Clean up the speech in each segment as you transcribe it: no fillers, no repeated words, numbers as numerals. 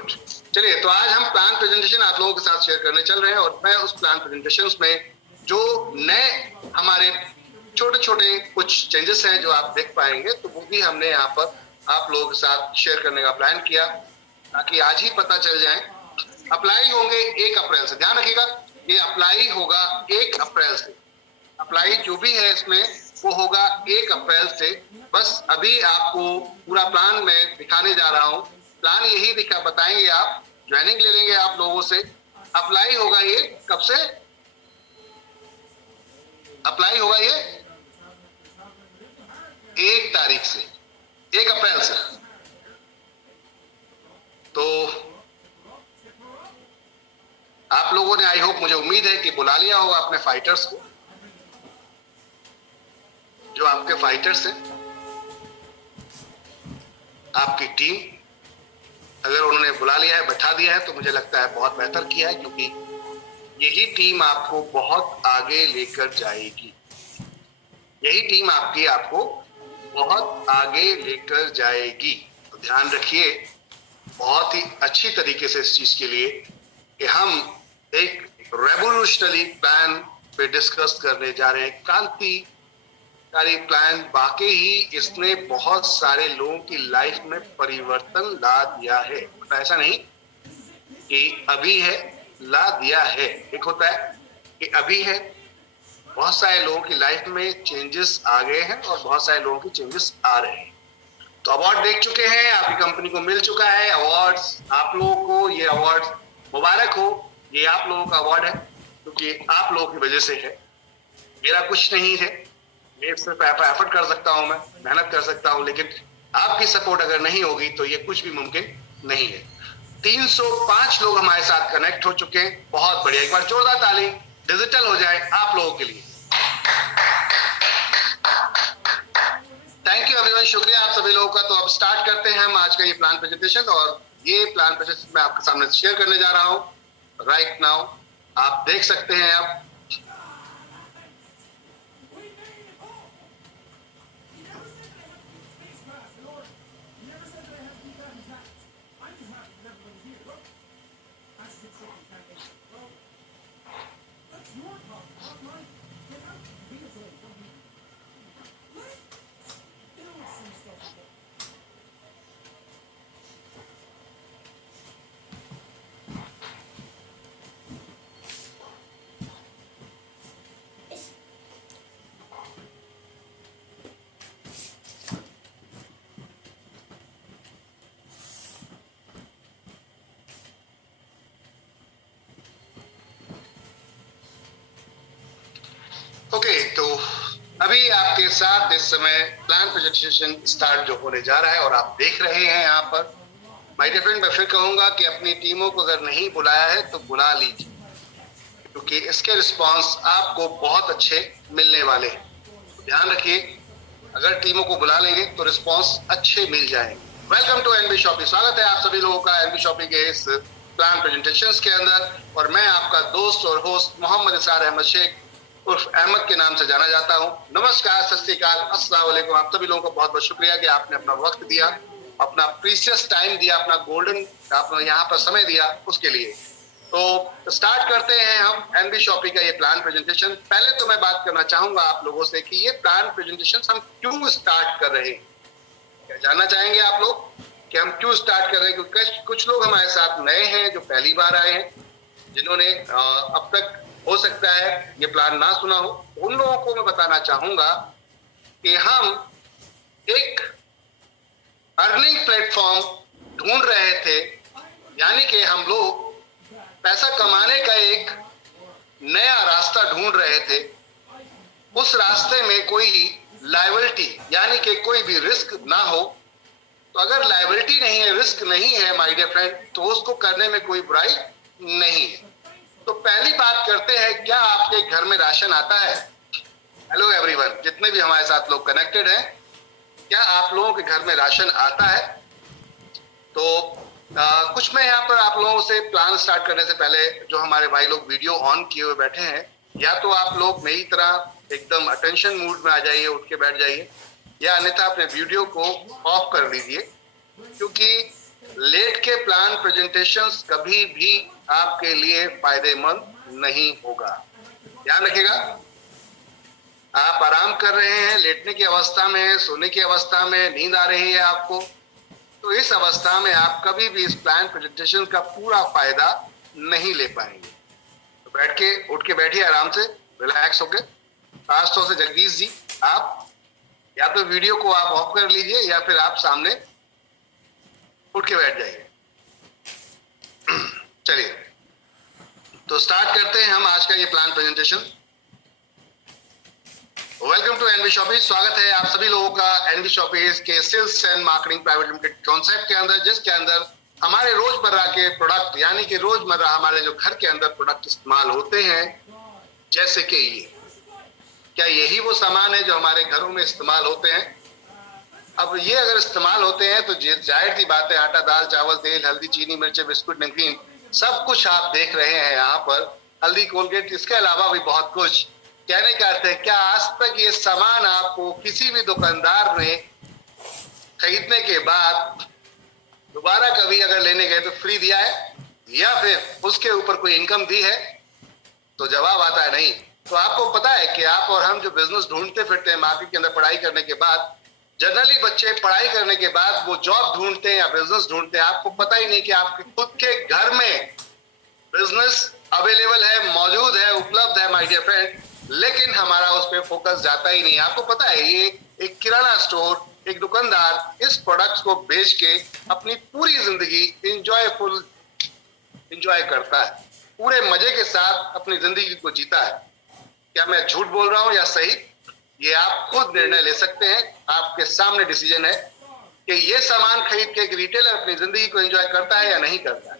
Good. चलिए, तो आज हम प्लान प्रेजेंटेशन आप लोगों के साथ शेयर करने चल रहे हैं और मैं उस प्लान प्रेजेंटेशन में जो नए हमारे छोटे छोटे कुछ चेंजेस हैं जो आप देख पाएंगे, तो वो भी हमने यहाँ पर आप लोगों के साथ शेयर करने का प्लान किया ताकि आज ही पता चल जाए। अप्लाई होंगे 1 अप्रैल से, ध्यान रखिएगा, ये अप्लाई होगा 1 अप्रैल से। अप्लाई जो भी है इसमें वो होगा 1 अप्रैल से। बस अभी आपको पूरा प्लान मैं दिखाने जा रहा हूँ। प्लान यही बताएंगे, आप ज्वाइनिंग ले लेंगे आप लोगों से। अप्लाई होगा ये कब से? अप्लाई होगा ये 1 तारीख से, 1 अप्रैल से। तो आप लोगों ने, आई होप, मुझे उम्मीद है कि बुला लिया होगा अपने फाइटर्स को, जो आपके फाइटर्स हैं, आपकी टीम। अगर उन्होंने बुला लिया है, बैठा दिया है, तो मुझे लगता है बहुत बेहतर किया है, क्योंकि यही टीम आपको बहुत आगे लेकर जाएगी। यही टीम आपको बहुत आगे लेकर जाएगी। तो ध्यान रखिए बहुत ही अच्छी तरीके से इस चीज के लिए कि हम एक रेवोल्यूशनरी प्लान पे डिस्कस करने जा रहे हैं। क्रांतिकारी प्लान, वाकई ही इसने बहुत सारे लोगों की लाइफ में परिवर्तन ला दिया है। ऐसा नहीं कि अभी है, ला दिया है। एक होता है कि अभी है, बहुत सारे लोगों की लाइफ में चेंजेस आ गए हैं और बहुत सारे लोगों की चेंजेस आ रहे हैं। तो अवार्ड देख चुके हैं, आपकी कंपनी को मिल चुका है अवार्ड्स। आप लोगों को ये अवार्ड मुबारक हो। ये आप लोगों का अवार्ड है क्योंकि आप लोगों की वजह से है, मेरा कुछ नहीं है। मैं सिर्फ एफर्ट कर सकता हूं, मैं मेहनत कर सकता हूं, लेकिन आपकी सपोर्ट अगर नहीं होगी तो ये कुछ भी मुमकिन नहीं है। 305 लोग हमारे साथ कनेक्ट हो चुके हैं, बहुत बढ़िया। एक बार जोरदार ताली डिजिटल हो जाए आप लोगों के लिए। थैंक यू एवरीवन, शुक्रिया आप सभी लोगों का। तो अब स्टार्ट करते हैं हम आज का ये प्लान प्रेजेंटेशन, और ये प्लान प्रेजेंटेशन मैं आपके सामने शेयर करने जा रहा हूं राइट नाउ। आप देख सकते हैं अब। ओके, तो अभी आपके साथ इस समय प्लान प्रेजेंटेशन स्टार्ट जो होने जा रहा है और आप देख रहे हैं यहाँ पर। माय डियर फ्रेंड, मैं फिर कहूंगा कि अपनी टीमों को अगर नहीं बुलाया है तो बुला लीजिए, क्योंकि इसके रिस्पांस आपको बहुत अच्छे मिलने वाले हैं। तो ध्यान रखिए, अगर टीमों को बुला लेंगे तो रिस्पांस अच्छे मिल जाएंगे। वेलकम टू एनबी शॉपिंग, स्वागत है आप सभी लोगों का एनबी शॉपिंग के इस प्लान प्रेजेंटेशंस के अंदर। और मैं आपका दोस्त और होस्ट मोहम्मद इसार अहमद शेख उर्फ अहमद के नाम से जाना जाता हूं। नमस्कार, सत श्री अकाल, अस्सलाम वालेकुम। आप सभी लोगों को बहुत बहुत शुक्रिया कि आपने अपना वक्त दिया, अपना प्रीशियस टाइम दिया, अपना गोल्डन आपने यहाँ पर समय दिया, उसके लिए। तो स्टार्ट करते हैं हम एनबी शॉपिंग का ये प्लान प्रेजेंटेशन। पहले तो मैं बात करना चाहूंगा आप लोगों से कि ये प्लान प्रेजेंटेशन हम क्यों स्टार्ट कर रहे हैं। क्या जानना चाहेंगे आप लोग कि हम क्यों स्टार्ट कर रहे हैं? क्योंकि कुछ लोग हमारे साथ नए हैं जो पहली बार आए हैं, जिन्होंने अब तक हो सकता है ये प्लान ना सुना हो। उन लोगों को मैं बताना चाहूंगा कि हम एक अर्निंग प्लेटफॉर्म ढूंढ रहे थे, यानी कि हम लोग पैसा कमाने का एक नया रास्ता ढूंढ रहे थे। उस रास्ते में कोई लायबिलिटी यानी कि कोई भी रिस्क ना हो। तो अगर लायबिलिटी नहीं है, रिस्क नहीं है माय डियर फ्रेंड, तो उसको करने में कोई बुराई नहीं है। तो पहली बात करते हैं, क्या आपके घर में राशन आता है? हेलो एवरीवन, जितने भी हमारे साथ लोग कनेक्टेड हैं, क्या आप लोगों के घर में राशन आता है? तो कुछ मैं यहाँ पर आप लोगों से प्लान स्टार्ट करने से पहले, जो हमारे भाई लोग वीडियो ऑन किए हुए बैठे हैं, या तो आप लोग मेरी तरह एकदम अटेंशन मूड में आ जाइए, उठ के बैठ जाइए, या अन्यथा अपने वीडियो को ऑफ कर लीजिए, क्योंकि लेट के प्लान प्रेजेंटेशंस कभी भी आपके लिए फायदेमंद नहीं होगा। ध्यान रखिएगा, आप आराम कर रहे हैं, लेटने की अवस्था में, सोने की अवस्था में, नींद आ रही है आपको, तो इस अवस्था में आप कभी भी इस प्लान प्रेजेंटेशन का पूरा फायदा नहीं ले पाएंगे। तो बैठ के, उठ के बैठिए आराम से, रिलैक्स होके। खासतौर से जगदीश जी, आप या तो वीडियो को आप ऑफ कर लीजिए या फिर आप सामने उठ के बैठ जाइए। चलिए, तो स्टार्ट करते हैं हम आज का ये plan presentation. Welcome to NV Shoppies. स्वागत है आप सभी लोगों का एनवी शॉपीज के sales and marketing private limited concept के अंदर, जिसके अंदर हमारे रोजमर्रा के प्रोडक्ट, यानी कि रोजमर्रा हमारे जो घर के अंदर प्रोडक्ट इस्तेमाल होते हैं, जैसे कि ये, क्या यही वो सामान है जो हमारे घरों में इस्तेमाल होते हैं? अब ये अगर इस्तेमाल होते हैं तो जाहिर सी बात है, आटा, दाल, चावल, तेल, हल्दी, चीनी, मिर्च, बिस्कुट, नमकीन, सब कुछ आप देख रहे हैं यहाँ पर। हल्दी, कोलगेट, इसके अलावा भी बहुत कुछ। कहने का अर्थ है, क्या आज तक ये सामान आपको किसी भी दुकानदार ने खरीदने के बाद दोबारा कभी अगर लेने गए तो फ्री दिया है या फिर उसके ऊपर कोई इनकम दी है? तो जवाब आता है नहीं। तो आपको पता है कि आप और हम जो बिजनेस ढूंढते फिरते हैं मार्केट के अंदर पढ़ाई करने के बाद, जनरली बच्चे पढ़ाई करने के बाद वो जॉब ढूंढते हैं या बिजनेस ढूंढते हैं, आपको पता ही नहीं कि आपके खुद के घर में बिजनेस अवेलेबल है, मौजूद है, उपलब्ध है माय डियर फ्रेंड, लेकिन हमारा उस पर फोकस जाता ही नहीं। आपको पता है, ये एक किराना स्टोर, एक दुकानदार इस प्रोडक्ट्स को बेच के अपनी पूरी जिंदगी एंजॉय करता है, पूरे मजे के साथ अपनी जिंदगी को जीता है। क्या मैं झूठ बोल रहा हूं या सही? ये आप खुद निर्णय ले सकते हैं, आपके सामने डिसीजन है कि ये सामान खरीद के एक रिटेलर अपनी जिंदगी को एंजॉय करता है या नहीं करता है।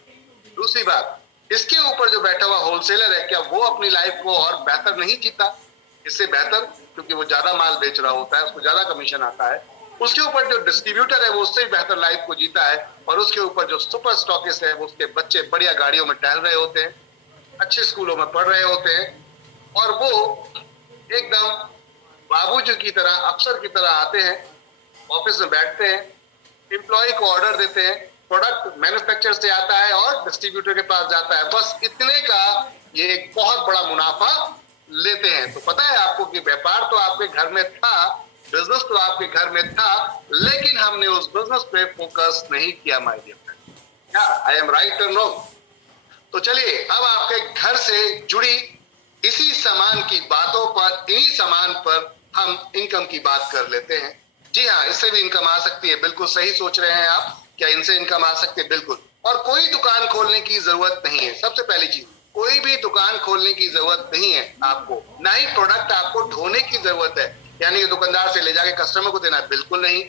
दूसरी बात, इसके ऊपर जो बैठा हुआ होलसेलर है, क्या वो अपनी लाइफ को और बेहतर नहीं जीता? इससे बेहतर, क्योंकि वो ज्यादा माल बेच रहा होता है, उसको ज्यादा कमीशन आता है। उसके ऊपर जो डिस्ट्रीब्यूटर है वो उससे बेहतर लाइफ को जीता है, और उसके ऊपर जो सुपर स्टॉकिस्ट है वो उसके बच्चे बढ़िया गाड़ियों में टहल रहे होते हैं, अच्छे स्कूलों में पढ़ रहे होते हैं, और वो एकदम बाबूजी की तरह, अफसर की तरह आते हैं, ऑफिस में बैठते हैं, एम्प्लॉय को ऑर्डर देते हैं, प्रोडक्ट मैन्युफैक्चरर से आता है और डिस्ट्रीब्यूटर के पास जाता है। बस इतने का ये एक बहुत बड़ा मुनाफा लेते हैं। तो पता है आपको कि व्यापार तो आपके घर में था, बिजनेस तो आपके घर में था, लेकिन हमने उस बिजनेस पे फोकस नहीं किया माय डियर फ्रेंड। क्या आई एम राइट और रॉन्ग? तो चलिए, अब आपके घर से जुड़ी इसी सामान की बातों पर, इन्हीं सामान पर हम इनकम की बात कर लेते हैं। जी हाँ, इससे भी इनकम आ सकती है, बिल्कुल सही सोच रहे हैं आप। क्या इनसे इनकम आ सकती है? बिल्कुल। और कोई दुकान खोलने की जरूरत नहीं है। सबसे पहली चीज, कोई भी दुकान खोलने की जरूरत नहीं है आपको, ना ही प्रोडक्ट आपको ढोने की जरूरत है, यानी दुकानदार से ले जाके कस्टमर को देना है, बिल्कुल नहीं।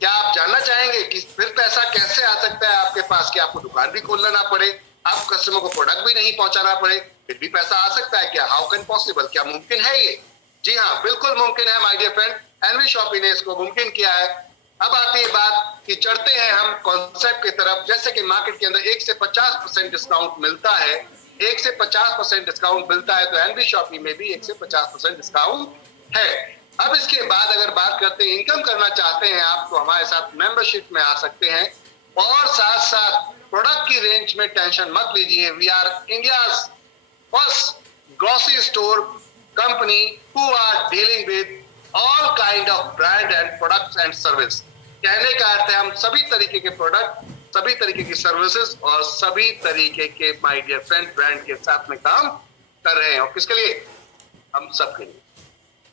क्या आप जानना चाहेंगे कि फिर पैसा कैसे आ सकता है आपके पास, कि आपको दुकान भी खोलना ना पड़े, आप कस्टमर को प्रोडक्ट भी नहीं पहुंचाना पड़े, फिर भी पैसा आ सकता है? क्या हाउ कैन पॉसिबल? क्या मुमकिन है ये? जी हाँ, बिल्कुल मुमकिन है my dear friend. NV shoppy ने इसको मुमकिन किया है। अब आती है बात कि चढ़ते हैं हम कॉन्सेप्ट की तरफ। जैसे कि मार्केट के अंदर 1 से 50% डिस्काउंट मिलता है, 1 से 50% डिस्काउंट मिलता है, तो एनवी शॉपी में भी 1 से 50% डिस्काउंट है। अब इसके बाद अगर बात करते हैं, इनकम करना चाहते हैं आप, तो हमारे साथ मेंबरशिप में आ सकते हैं, और साथ साथ प्रोडक्ट की रेंज में टेंशन मत लीजिए। We are India's first grocery store company who are dealing with all kind of brand and products and service. कहने का अर्थ है, हम सभी तरीके के प्रोडक्ट, सभी तरीके की सर्विसेज और सभी तरीके के माय डियर फ्रेंड ब्रांड के साथ में काम कर रहे हैं। और किसके लिए? हम सबके लिए।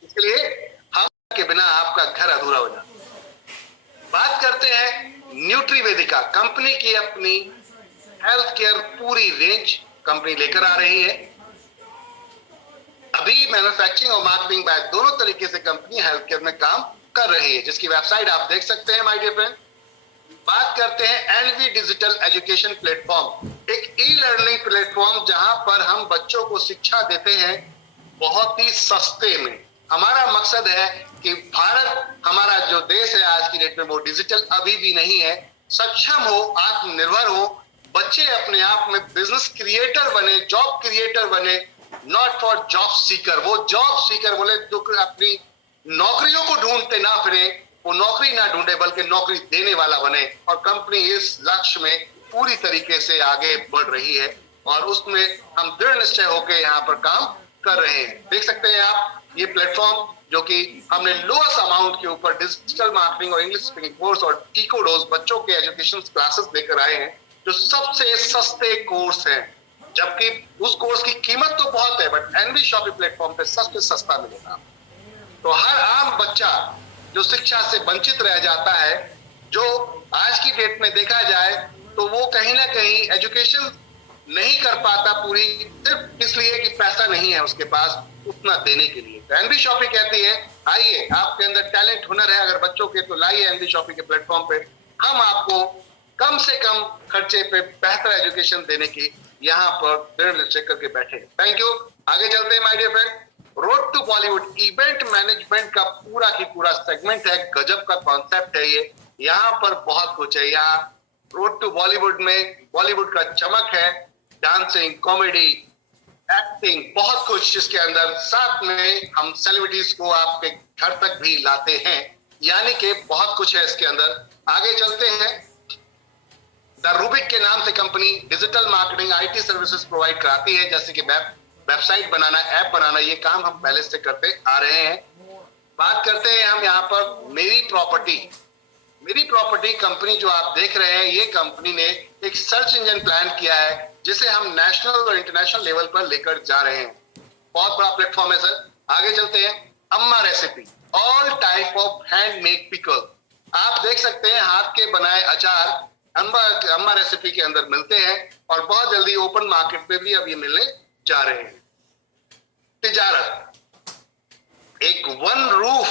इसके लिए हम के बिना आपका घर अधूरा हो जाता है। बात करते हैं न्यूट्रीवेदिका कंपनी की। अपनी हेल्थ केयर पूरी रेंज कंपनी लेकर आ रही है। अभी मैन्युफैक्चरिंग और मार्केटिंग बाय दोनों तरीके से कंपनी हेल्थ केयर में काम कर रही है, जिसकी वेबसाइट आप देख सकते हैं माय डियर फ्रेंड। बात करते हैं एनवी डिजिटल एजुकेशन प्लेटफॉर्म, एक ई लर्निंग प्लेटफॉर्म जहां पर हम बच्चों को शिक्षा देते हैं बहुत ही सस्ते में। हमारा मकसद है कि भारत, हमारा जो देश है आज की डेट में, वो डिजिटल अभी भी नहीं है, सक्षम हो, आत्मनिर्भर हो, बच्चे अपने आप में बिजनेस क्रिएटर बने, जॉब क्रिएटर बने, नॉट फॉर जॉब सीकर। वो जॉब सीकर बोले तो अपनी नौकरियों को ढूंढते ना फिरे, वो नौकरी ना ढूंढे बल्कि नौकरी देने वाला बने, और कंपनी इस लक्ष्य में पूरी तरीके से आगे बढ़ रही है और उसमें हम दृढ़ निश्चय होकर यहाँ पर काम कर रहे हैं। देख सकते हैं आप ये प्लेटफॉर्म जो कि हमने लोएस्ट अमाउंट के ऊपर डिजिटल मार्केटिंग और इंग्लिश स्पीकिंग कोर्स और इको डोज बच्चों के एजुकेशन क्लासेस लेकर आए हैं, जो सबसे सस्ते कोर्स हैं, जबकि उस कोर्स की कीमत तो बहुत है, बट एनवी शॉपी प्लेटफॉर्म पे सबसे सस्ता मिलेगा। तो हर आम बच्चा जो शिक्षा से वंचित रह जाता है, जो आज की डेट में देखा जाए तो वो कहीं ना कहीं एजुकेशन नहीं कर पाता पूरी, सिर्फ इसलिए कि पैसा नहीं है उसके पास उतना देने के लिए। तो एनबी शॉपी कहती है आइए, आपके अंदर टैलेंट हुनर है अगर बच्चों के, तो लाइए एनबी शॉपी के प्लेटफॉर्म पे, हम आपको कम से कम खर्चे पे बेहतर एजुकेशन देने की यहाँ पर दृढ़ निश्चय करके बैठे। Thank you. आगे चलते हैं my dear friend. Road to Bollywood event management का पूरा की पूरा सेगमेंट है, गजब का कॉन्सेप्ट है ये। यहाँ पर बहुत कुछ है। यहाँ रोड टू बॉलीवुड में बॉलीवुड का चमक है, डांसिंग, कॉमेडी, एक्टिंग, बहुत कुछ इसके अंदर। साथ में हम सेलिब्रिटीज को आपके घर तक भी लाते हैं, यानी कि बहुत कुछ है इसके अंदर। आगे चलते हैं। द रूबिक के नाम से company digital marketing IT services provide कराती है, जैसे कि वेबसाइट बनाना, ऐप बनाना, ये काम हम पहले से करते आ रहे हैं। बात करते हैं हम यहाँ पर मेरी प्रॉपर्टी। मेरी प्रॉपर्टी कंपनी जो आप देख रहे हैं, ये कंपनी ने एक सर्च इंजन प्लान किया है जिसे हम नेशनल और इंटरनेशनल लेवल पर लेकर जा रहे हैं। बहुत बड़ा प्लेटफॉर्म है सर। आगे चलते हैं। अम्मा recipe, all type of handmade pickle. आप देख सकते हैं हाथ के बनाए अचार अम्मा रेसिपी के अंदर मिलते हैं और बहुत जल्दी ओपन मार्केट पे भी अब ये मिलने जा रहे हैं। तिजारत, एक one roof,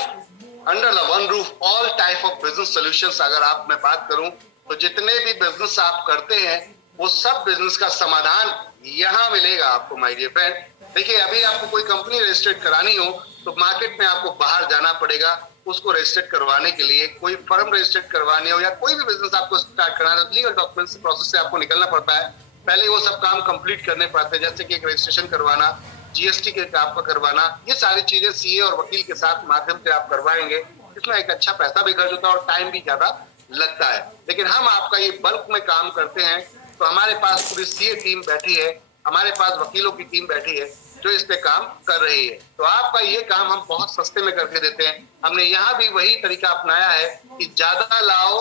under the one roof all type of business solutions. अगर आप मैं बात करूं तो जितने भी बिजनेस आप करते हैं वो सब बिजनेस का समाधान यहां मिलेगा आपको माय डियर फ्रेंड। देखिए, अभी आपको कोई कंपनी रजिस्टर्ड करानी हो तो मार्केट में आपको बाहर जाना पड़ेगा उसको रजिस्टर्ड करवाने के लिए। कोई फर्म रजिस्टर्ड करवानी हो या कोई भी बिजनेस आपको स्टार्ट कराना है, लीगल डॉक्यूमेंट्स प्रोसेस से आपको निकलना पड़ता है। पहले वो सब काम कंप्लीट करने पड़ते हैं, जैसे कि एक रजिस्ट्रेशन करवाना, जीएसटी के आपका करवाना, ये सारी चीजें सीए और वकील के साथ माध्यम से आप करवाएंगे। इसमें एक अच्छा पैसा भी खर्च होता है और टाइम भी ज्यादा लगता है। लेकिन हम आपका ये बल्क में काम करते हैं, तो हमारे पास पूरी सीए टीम बैठी है, हमारे पास वकीलों की टीम बैठी है जो इस पे काम कर रही है। तो आपका ये काम हम बहुत सस्ते में करके देते हैं। हमने यहाँ भी वही तरीका अपनाया है कि ज्यादा लाओ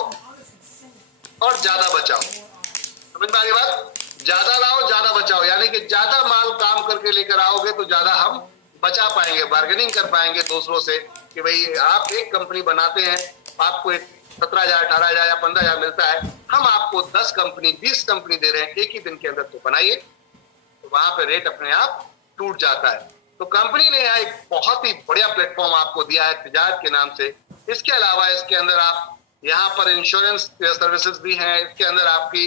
और ज्यादा बचाओ। समझ में आ रही बात? ज्यादा लाओ ज्यादा बचाओ, यानी कि ज्यादा माल काम करके लेकर आओगे तो ज्यादा हम बचा पाएंगे, बार्गेनिंग कर पाएंगे दूसरों से कि भाई आप एक कंपनी बनाते हैं, आपको 17,000, 18,000 या 15,000 मिलता है, हम आपको 10 कंपनी 20 कंपनी दे रहे हैं एक ही दिन के अंदर, तो बनाइए। तो वहां पे रेट अपने आप टूट जाता है। तो कंपनी ने यहाँ एक बहुत ही बढ़िया प्लेटफॉर्म आपको दिया है तिजारत के नाम से। इसके अलावा इसके अंदर आप यहाँ पर इंश्योरेंस सर्विसेज भी हैं, इसके अंदर आपकी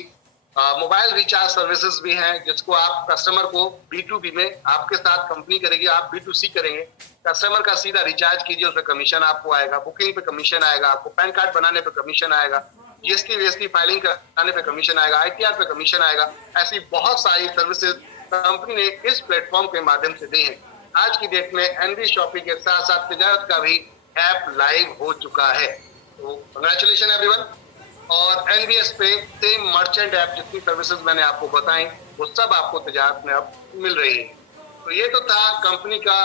मोबाइल रिचार्ज सर्विसेज भी हैं, जिसको आप कस्टमर को B2B में आपके साथ कंपनी करेगी, आप B2C करेंगे। कस्टमर का सीधा रिचार्ज कीजिए, उसमें कमीशन आपको आएगा, बुकिंग पे कमीशन आएगा, आपको पैन कार्ड बनाने पे कमीशन आएगा, जीएसटी फाइलिंग कराने पे कमीशन आएगा, ITR पे कमीशन आएगा। ऐसी बहुत सारी सर्विसेज कंपनी ने इस प्लेटफॉर्म के माध्यम से दी है। आज की डेट में एनबी शॉपी के साथ साथ तिजारत का भी ऐप लाइव हो चुका है। तो कंग्रेचुलेशन एवरीवन। और एनबीएस पे सेम मर्चेंट ऐप जितनी सर्विसेज मैंने आपको बताई वो सब आपको तिजारत में अब मिल रही है। तो ये तो था कंपनी का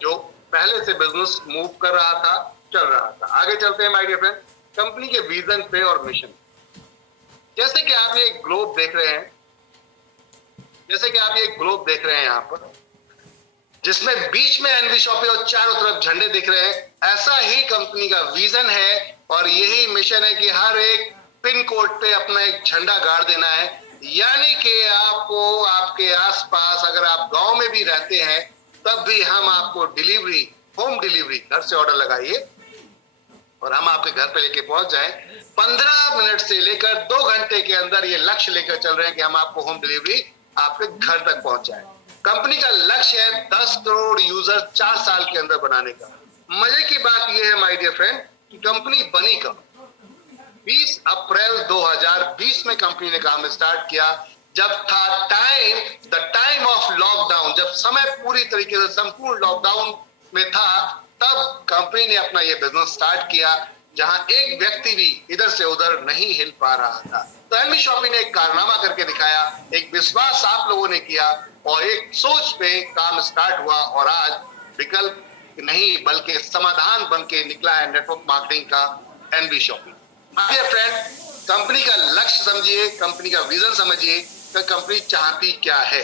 जो पहले से बिजनेस मूव कर रहा था, चल रहा था। आगे चलते हैं माय डियर फ्रेंड, कंपनी के विजन पे और मिशन। जैसे कि आप ये ग्लोब देख रहे हैं, यहाँ पर, जिसमें बीच में एनबी शॉपी और चारों तरफ झंडे दिख रहे हैं, ऐसा ही कंपनी का विजन है और यही मिशन है कि हर एक पिन कोड पे अपना एक झंडा गाड़ देना है। यानी कि आपको आपके आसपास, अगर आप गांव में भी रहते हैं तब भी हम आपको डिलीवरी, होम डिलीवरी, घर से ऑर्डर लगाइए और हम आपके घर पे लेके पहुंच जाएं। 15 मिनट से लेकर 2 घंटे के अंदर ये लक्ष्य लेकर चल रहे हैं कि हम आपको होम डिलीवरी आपके घर तक पहुंचाएं। कंपनी का लक्ष्य है 10 करोड़ यूजर 4 साल के अंदर बनाने का। मजे की बात यह है माय डियर फ्रेंड कि कंपनी बनी कब? 20 अप्रैल 2020 में कंपनी ने काम स्टार्ट किया, जब था द टाइम ऑफ लॉकडाउन, जब समय पूरी तरीके से संपूर्ण लॉकडाउन में था, तब कंपनी ने अपना ये बिजनेस स्टार्ट किया। जहां एक व्यक्ति भी इधर से उधर नहीं हिल पा रहा था। तो एनवी शॉपी ने एक कारनामा करके दिखाया, एक विश्वास आप लोगों ने किया और एक सोच पे काम स्टार्ट हुआ और आज विकल्प नहीं बल्कि समाधान बन के निकला है नेटवर्क मार्केटिंग का NV shoppy. Dear friend, company का लक्ष्य समझिए, कंपनी का विजन समझिए कि कंपनी चाहती क्या है।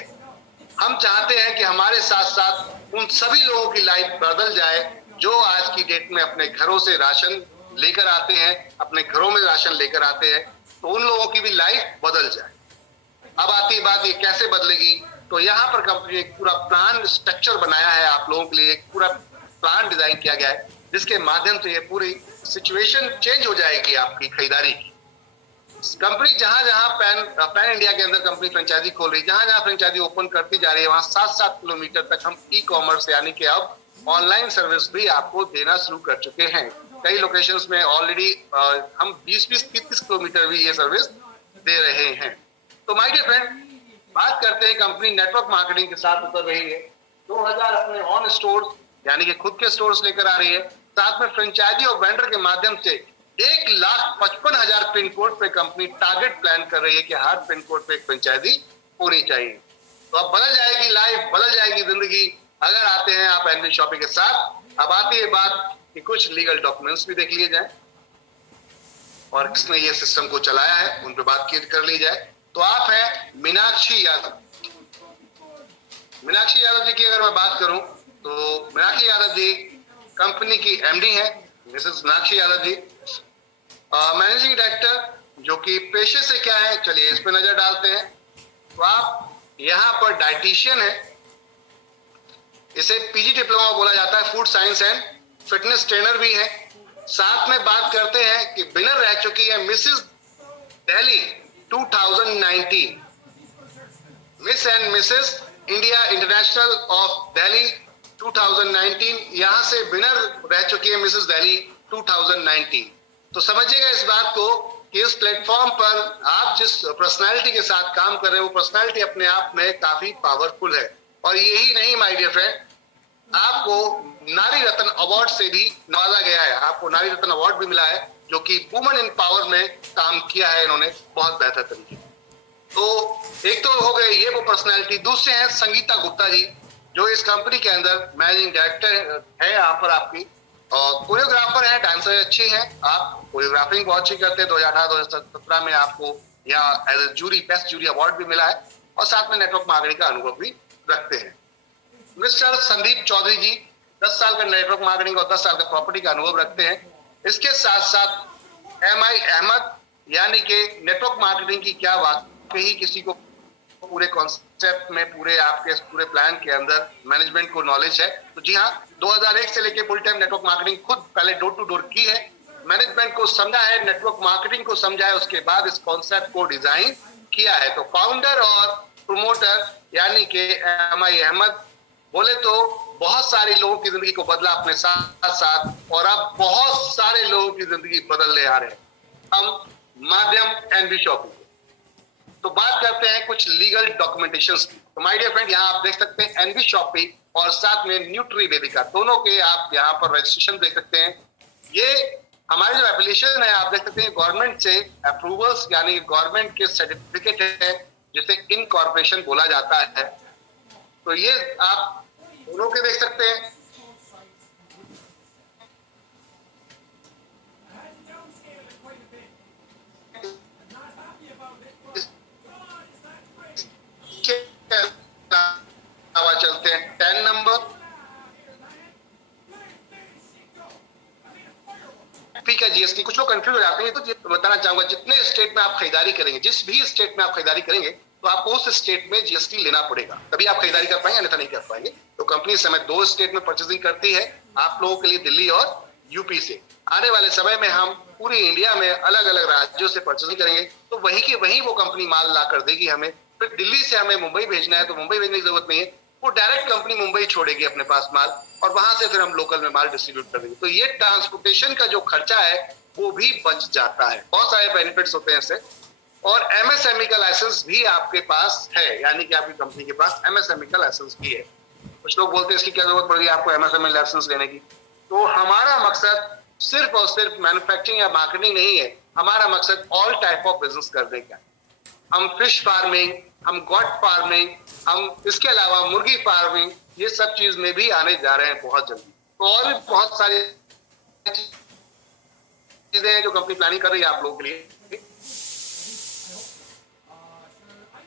हम चाहते हैं कि हमारे साथ साथ उन सभी लोगों की लाइफ बदल जाए जो आज की डेट में अपने घरों से राशन लेकर आते हैं, अपने घरों में राशन लेकर आते हैं, तो उन लोगों की भी लाइफ बदल जाए। अब आती है बात, ये कैसे बदलेगी? तो यहाँ पर कंपनी ने एक पूरा प्लान स्ट्रक्चर बनाया है आप लोगों के लिए, एक पूरा प्लान डिजाइन किया गया है जिसके माध्यम से ये पूरी सिचुएशन चेंज हो जाएगी आपकी खरीदारी की। कंपनी जहां जहां पैन इंडिया के अंदर कंपनी फ्रेंचाइजी खोल रही है, जहां जहां फ्रेंचाइजी ओपन करती जा रही है, वहां 7-7 किलोमीटर तक हम ई कॉमर्स यानी कि अब ऑनलाइन सर्विस भी आपको देना शुरू कर चुके हैं। कई लोकेशंस में ऑलरेडी हम 20-30 किलोमीटर भी ये सर्विस दे रहे हैं। तो माय डियर फ्रेंड, बात करते हैं कंपनी नेटवर्क मार्केटिंग के साथ उतर रही है। 2000 अपने ऑन स्टोर्स यानी कि खुद के स्टोर्स लेकर आ रही है, साथ में फ्रेंचाइजी और वेंडर के माध्यम से 1,55,000 पिन कोड पे कंपनी टारगेट प्लान कर रही है कि हर पिन कोड पे एक फ्रेंचाइजी होनी चाहिए। तो अब बदल जाएगी लाइफ, बदल जाएगी जिंदगी अगर आते हैं आप एनवी शॉपी के साथ। अब आती है बात कि कुछ लीगल डॉक्यूमेंट्स भी देख लिए जाए और किसने ये सिस्टम को चलाया है उन पे बात कर ली जाए। तो आप हैं मीनाक्षी यादव। मीनाक्षी यादव जी की अगर मैं बात करूं तो मीनाक्षी यादव जी कंपनी की एमडी है, Mrs Meenakshi Yadav ji, managing director, जो कि पेशे से क्या है चलिए इस पे नजर डालते हैं। तो आप यहाँ पर डाइटिशियन है, इसे पीजी डिप्लोमा बोला जाता है, food science and fitness trainer भी है। साथ में बात करते हैं कि विनर रह चुकी है Mrs Delhi 2019, miss and Mrs India international of Delhi 2019, यहां से विनर रह चुकी है मिसेस दिल्ली 2019। तो समझिएगा इस बात को कि इस प्लेटफॉर्म पर आप जिस पर्सनालिटी के साथ काम कर रहे हैं वो पर्सनालिटी अपने आप में काफी पावरफुल है। और यही नहीं माय डियर फ्रेंड, आपको नारी रत्न अवार्ड से भी नवाजा गया है, आपको नारी रत्न अवार्ड भी मिला है जो कि वुमेन इन पावर में काम किया है इन्होंने बहुत बेहतर तरीके। तो एक तो हो गए ये वो पर्सनालिटी। दूसरे हैं संगीता गुप्ता जी, जो इस कंपनी के अंदर मैनेजिंग डायरेक्टर है यहाँ पर आपकी, और कोरियोग्राफर है, डांसर अच्छी हैं, आप कोरियोग्राफिंग बहुत अच्छी करते हैं। 2018-2017 में आपको यहाँ as a jury best jury award भी मिला है और साथ में नेटवर्क मार्केटिंग का अनुभव भी रखते हैं। मिस्टर संदीप चौधरी जी 10 साल का नेटवर्क मार्केटिंग और 10 साल का प्रॉपर्टी का अनुभव रखते हैं। इसके साथ साथ MI अहमद, यानी कि नेटवर्क मार्केटिंग की क्या बात कही, किसी को पूरे कॉन्सेप्ट में पूरे आपके पूरे प्लान के अंदर मैनेजमेंट को नॉलेज है। तो जी हाँ, 2001 से लेके फुल टाइम नेटवर्क मार्केटिंग खुद पहले डोर टू डोर की है, मैनेजमेंट को समझा है, नेटवर्क मार्केटिंग को समझा है, उसके बाद इस कॉन्सेप्ट को डिजाइन किया है। तो फाउंडर और प्रोमोटर यानी कि MI अहमद बोले तो बहुत सारे लोगों की जिंदगी को बदला अपने साथ साथ, और अब बहुत सारे लोगों की जिंदगी बदलने आ रहे हैं हम माध्यम एनवी शॉपी। तो बात करते हैं कुछ लीगल डॉक्यूमेंटेशंस की। तो माय डियर फ्रेंड, यहाँ आप देख सकते हैं एनवी शॉपी और साथ में न्यूट्री वेदिका, दोनों के आप यहाँ पर रजिस्ट्रेशन देख सकते हैं। ये हमारे जो एप्लीकेशन है आप देख सकते हैं गवर्नमेंट से अप्रूवल्स यानी गवर्नमेंट के सर्टिफिकेट है जिसे इनकॉर्पोरेशन बोला जाता है। तो ये आप दोनों के देख सकते हैं। चलते हैं 10 नंबर का जीएसटी। कुछ लोग कंफ्यूज हो जाते हैं, तो बताना चाहूंगा जितने स्टेट में आप खरीदारी करेंगे, जिस भी स्टेट में आप खरीदारी करेंगे तो आपको उस स्टेट में जीएसटी लेना पड़ेगा, तभी आप खरीदारी कर पाएंगे, अन्यथा नहीं कर पाएंगे। तो कंपनी इस समय 2 स्टेट में परचेसिंग करती है आप लोगों के लिए, दिल्ली और यूपी से। आने वाले समय में हम पूरी इंडिया में अलग अलग राज्यों से परचेसिंग करेंगे, तो वही की वही वो कंपनी माल ला कर देगी हमें। फिर दिल्ली से हमें मुंबई भेजना है तो मुंबई भेजने की जरूरत नहीं है, वो डायरेक्ट कंपनी मुंबई छोड़ेगी अपने पास माल और वहां से फिर हम लोकल में माल डिस्ट्रीब्यूट कर देंगे। तो ये ट्रांसपोर्टेशन का जो खर्चा है वो भी बच जाता है। बहुत सारे बेनिफिट्स होते हैं इससे। और एमएसएमई का लाइसेंस भी आपके पास है, यानी कि आपकी कंपनी के पास एमएसएमई का लाइसेंस भी है। कुछ लोग बोलते हैं इसकी क्या जरूरत पड़ रही है आपको एमएसएमई लाइसेंस लेने की। तो हमारा मकसद सिर्फ और सिर्फ मैन्युफैक्चरिंग या मार्केटिंग नहीं है, हमारा मकसद ऑल टाइप ऑफ बिजनेस करने का। हम फिश फार्मिंग, हम गॉट फार्मिंग, हम इसके अलावा मुर्गी फार्मिंग, ये सब चीज में भी आने जा रहे हैं बहुत जल्दी। तो और भी बहुत सारी चीजें हैं जो कंपनी प्लानिंग कर रही है आप लोगों के लिए।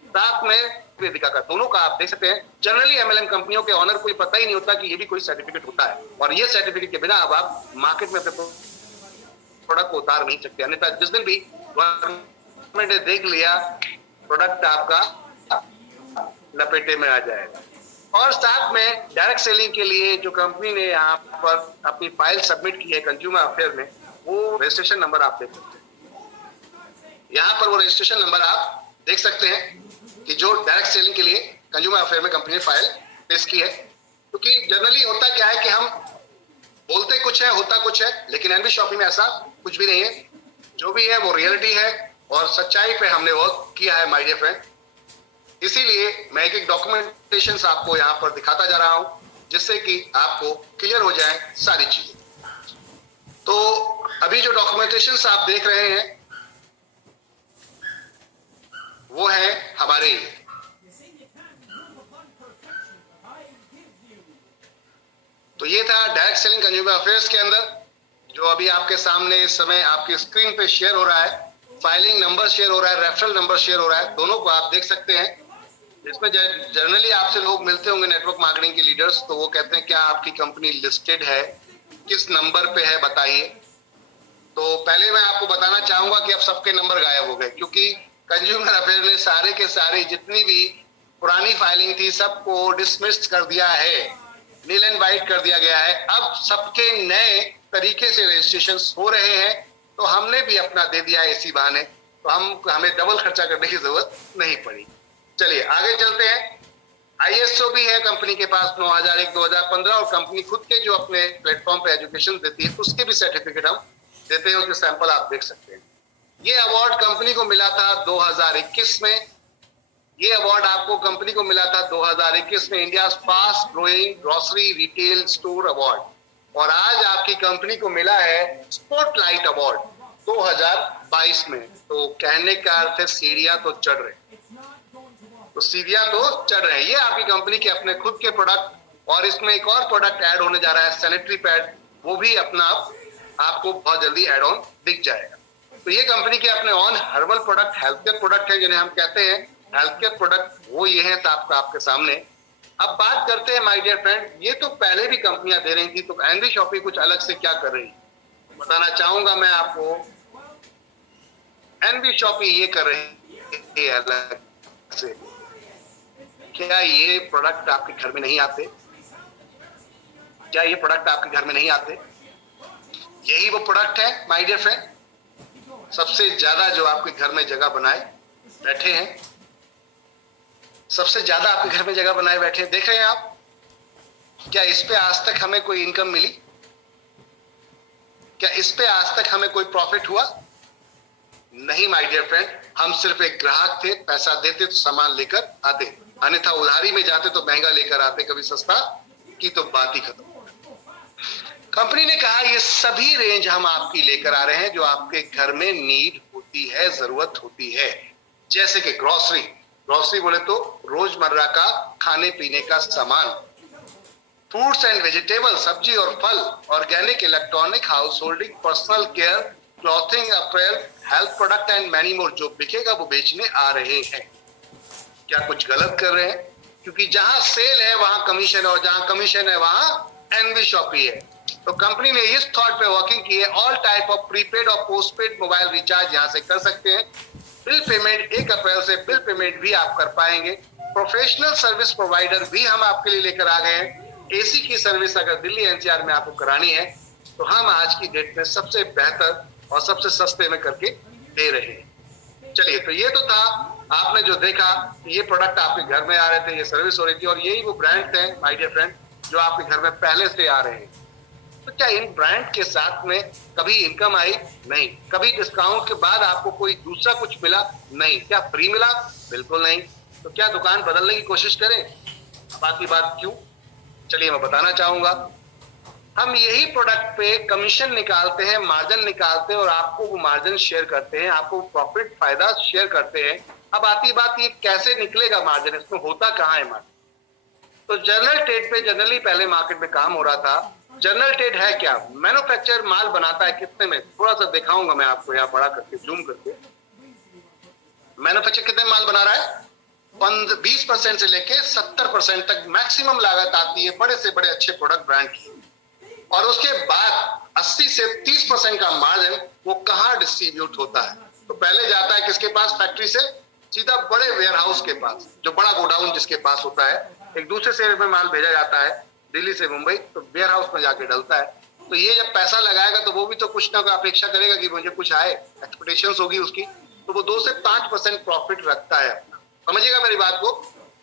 साथ में वेदिका का, दोनों का आप देख सकते हैं। जनरली एमएलएम कंपनियों के ऑनर को पता ही नहीं होता कि ये भी कोई सर्टिफिकेट होता है, और ये सर्टिफिकेट के बिना अब आप मार्केट में अपने प्रोडक्ट को उतार नहीं सकते, अन्यथा जिस दिन भी गवर्नमेंट ने देख लिया प्रोडक्ट आपका लपेटे में आ जाएगा। और साथ में डायरेक्ट सेलिंग के लिए जो कंपनी ने यहाँ पर अपनी फाइल सबमिट की है कंज्यूमर अफेयर में, वो रजिस्ट्रेशन नंबर आप देख सकते हैं। यहाँ पर वो रजिस्ट्रेशन नंबर आप देख सकते हैं कि जो डायरेक्ट सेलिंग के लिए कंज्यूमर अफेयर में कंपनी ने फाइल पेश की है। क्योंकि जनरली होता क्या है कि हम बोलते कुछ है, होता कुछ है, लेकिन एनवी शॉपिंग में ऐसा कुछ भी नहीं है। जो भी है वो रियलिटी है और सच्चाई पे हमने वर्क किया है माय डियर फ्रेंड। इसीलिए मैं एक एक डॉक्यूमेंटेशन आपको यहाँ पर दिखाता जा रहा हूं, जिससे कि आपको क्लियर हो जाए सारी चीजें। तो अभी जो डॉक्यूमेंटेशन आप देख रहे हैं वो है हमारे, तो ये था डायरेक्ट सेलिंग कंज्यूमर अफेयर्स के अंदर जो अभी आपके सामने इस समय आपकी स्क्रीन पे शेयर हो रहा है। फाइलिंग नंबर शेयर हो रहा है, रेफरल नंबर शेयर हो रहा है, दोनों को आप देख सकते हैं। इसमें जनरली आपसे लोग मिलते होंगे नेटवर्क मार्केटिंग के लीडर्स, तो वो कहते हैं क्या आपकी कंपनी लिस्टेड है, किस नंबर पे है बताइए। तो पहले मैं आपको बताना चाहूंगा कि अब सबके नंबर गायब हो गए, क्योंकि कंज्यूमर अफेयर ने सारे के सारे जितनी भी पुरानी फाइलिंग थी सबको डिसमिस कर दिया है, नील एंड वाइट कर दिया गया है। अब सबके नए तरीके से रजिस्ट्रेशन हो रहे हैं, तो हमने भी अपना दे दिया है इसी बहाने, तो हमें डबल खर्चा करने की जरूरत नहीं पड़ी। चलिए आगे चलते हैं। आईएसओ भी है कंपनी के पास 9001-2015, और कंपनी खुद के जो अपने प्लेटफॉर्म पे एजुकेशन देती है उसके भी सर्टिफिकेट हम देते हैं, उसके सैंपल आप देख सकते हैं। ये अवार्ड कंपनी को मिला था 2021 में। ये अवार्ड आपको कंपनी को मिला था 2021 में, India fast growing grocery retail store award. और आज आपकी कंपनी को मिला है स्पॉटलाइट अवार्ड 2022 में। तो कहने का अर्थ है सीढ़ियां तो चढ़ रहे, तो सीढ़ियां तो चढ़ रहे हैं। ये आपकी कंपनी के अपने खुद के प्रोडक्ट, और इसमें एक और प्रोडक्ट ऐड होने जा रहा है सैनिटरी पैड, वो भी अपना आपको बहुत जल्दी ऐड ऑन दिख जाएगा। तो ये कंपनी के अपने on herbal product, health care product है, जिन्हें हम कहते हैं हेल्थ केयर प्रोडक्ट, वो ये है आपके सामने। अब बात करते हैं माय डियर फ्रेंड, ये तो पहले भी कंपनियां दे रही थी, तो एनवी शॉपिंग कुछ अलग से क्या कर रही है बताना चाहूंगा मैं आपको। एनवी शॉपिंग ये कर रही है अलग से। क्या ये प्रोडक्ट आपके घर में नहीं आते? क्या ये प्रोडक्ट आपके घर में नहीं आते? यही वो प्रोडक्ट है माय डियर फ्रेंड, सबसे ज्यादा जो आपके घर में जगह बनाए बैठे हैं, सबसे ज्यादा आपके घर में जगह बनाए बैठे हैं। देख रहे हैं आप, क्या इस पे आज तक हमें कोई इनकम मिली? क्या इस पे आज तक हमें कोई प्रॉफिट हुआ? नहीं माय डियर फ्रेंड, हम सिर्फ एक ग्राहक थे, पैसा देते तो सामान लेकर आते, अन्यथा उधारी में जाते तो महंगा लेकर आते, कभी सस्ता की तो बात ही खत्म। कंपनी ने कहा ये सभी रेंज हम आपकी लेकर आ रहे हैं जो आपके घर में नीड होती है, जरूरत होती है। जैसे कि ग्रोसरी, ग्रोसरी बोले तो रोजमर्रा का खाने पीने का सामान, फ्रूट्स एंड वेजिटेबल, सब्जी और फल, organic, electronic, house holding, personal care, clothing, April, health product and many more. जो बिकेगा वो बेचने आ रहे हैं। क्या कुछ गलत कर रहे हैं? क्योंकि जहां सेल है वहां कमीशन, और जहां कमीशन है वहां एनवी शॉपी है। तो कंपनी ने इस थॉट पे वर्किंग की है, ऑल टाइप ऑफ प्रीपेड और पोस्टपेड मोबाइल रिचार्ज यहां से कर सकते हैं। बिल पेमेंट 1 अप्रैल से बिल पेमेंट भी आप कर पाएंगे। प्रोफेशनल सर्विस प्रोवाइडर भी हम आपके लिए लेकर आ गए हैं। एसी की सर्विस अगर दिल्ली एनसीआर में आपको करानी है तो हम आज की डेट में सबसे बेहतर और सबसे सस्ते में करके दे रहे हैं। चलिए, तो ये तो था, आपने जो देखा ये प्रोडक्ट आपके घर में आ रहे थे, ये सर्विस हो रही थी, और यही वो ब्रांड थे माय डियर फ्रेंड जो आपके घर में पहले से आ रहे हैं। तो क्या इन ब्रांड के साथ में कभी इनकम आई? नहीं। कभी डिस्काउंट के बाद आपको कोई दूसरा कुछ मिला? नहीं। क्या फ्री मिला? बिल्कुल नहीं। तो क्या दुकान बदलने की कोशिश करें? अब बाकी बात क्यों, चलिए मैं बताना चाहूंगा। हम यही प्रोडक्ट पे कमीशन निकालते हैं, मार्जिन निकालते हैं और आपको वो मार्जिन शेयर करते हैं, आपको प्रॉफिट फायदा शेयर करते हैं। अब आती बात ये कैसे निकलेगा मार्जिन, इसमें होता कहाँ है मार्जिन? तो जनरल ट्रेड पे जनरली पहले मार्केट में काम हो रहा था। जनरल ट्रेड है क्या? मैन्युफैक्चर माल बनाता है कितने में, थोड़ा सा दिखाऊंगा मैं आपको यहाँ बड़ा करके, जूम करके। मैन्युफैक्चर कितने माल बना रहा है? 20% से लेके 70% तक मैक्सिमम लागत आती है बड़े से बड़े अच्छे प्रोडक्ट ब्रांड की। और उसके बाद 80 से 30% का मार्जिन वो कहाँ डिस्ट्रीब्यूट होता है? तो पहले जाता है किसके पास? फैक्ट्री से सीधा बड़े वेयर हाउस के पास, जो बड़ा गोडाउन जिसके पास होता है। एक दूसरे शहर में माल भेजा जाता है, दिल्ली से मुंबई, तो वेयर हाउस में जाके डलता है। तो ये जब पैसा लगाएगा तो वो भी तो कुछ ना कुछ अपेक्षा करेगा कि मुझे कुछ आए, एक्सपेक्टेशंस होगी उसकी। तो वो 2 से 5% प्रॉफिट रखता है अपना। समझिएगा मेरी बात को।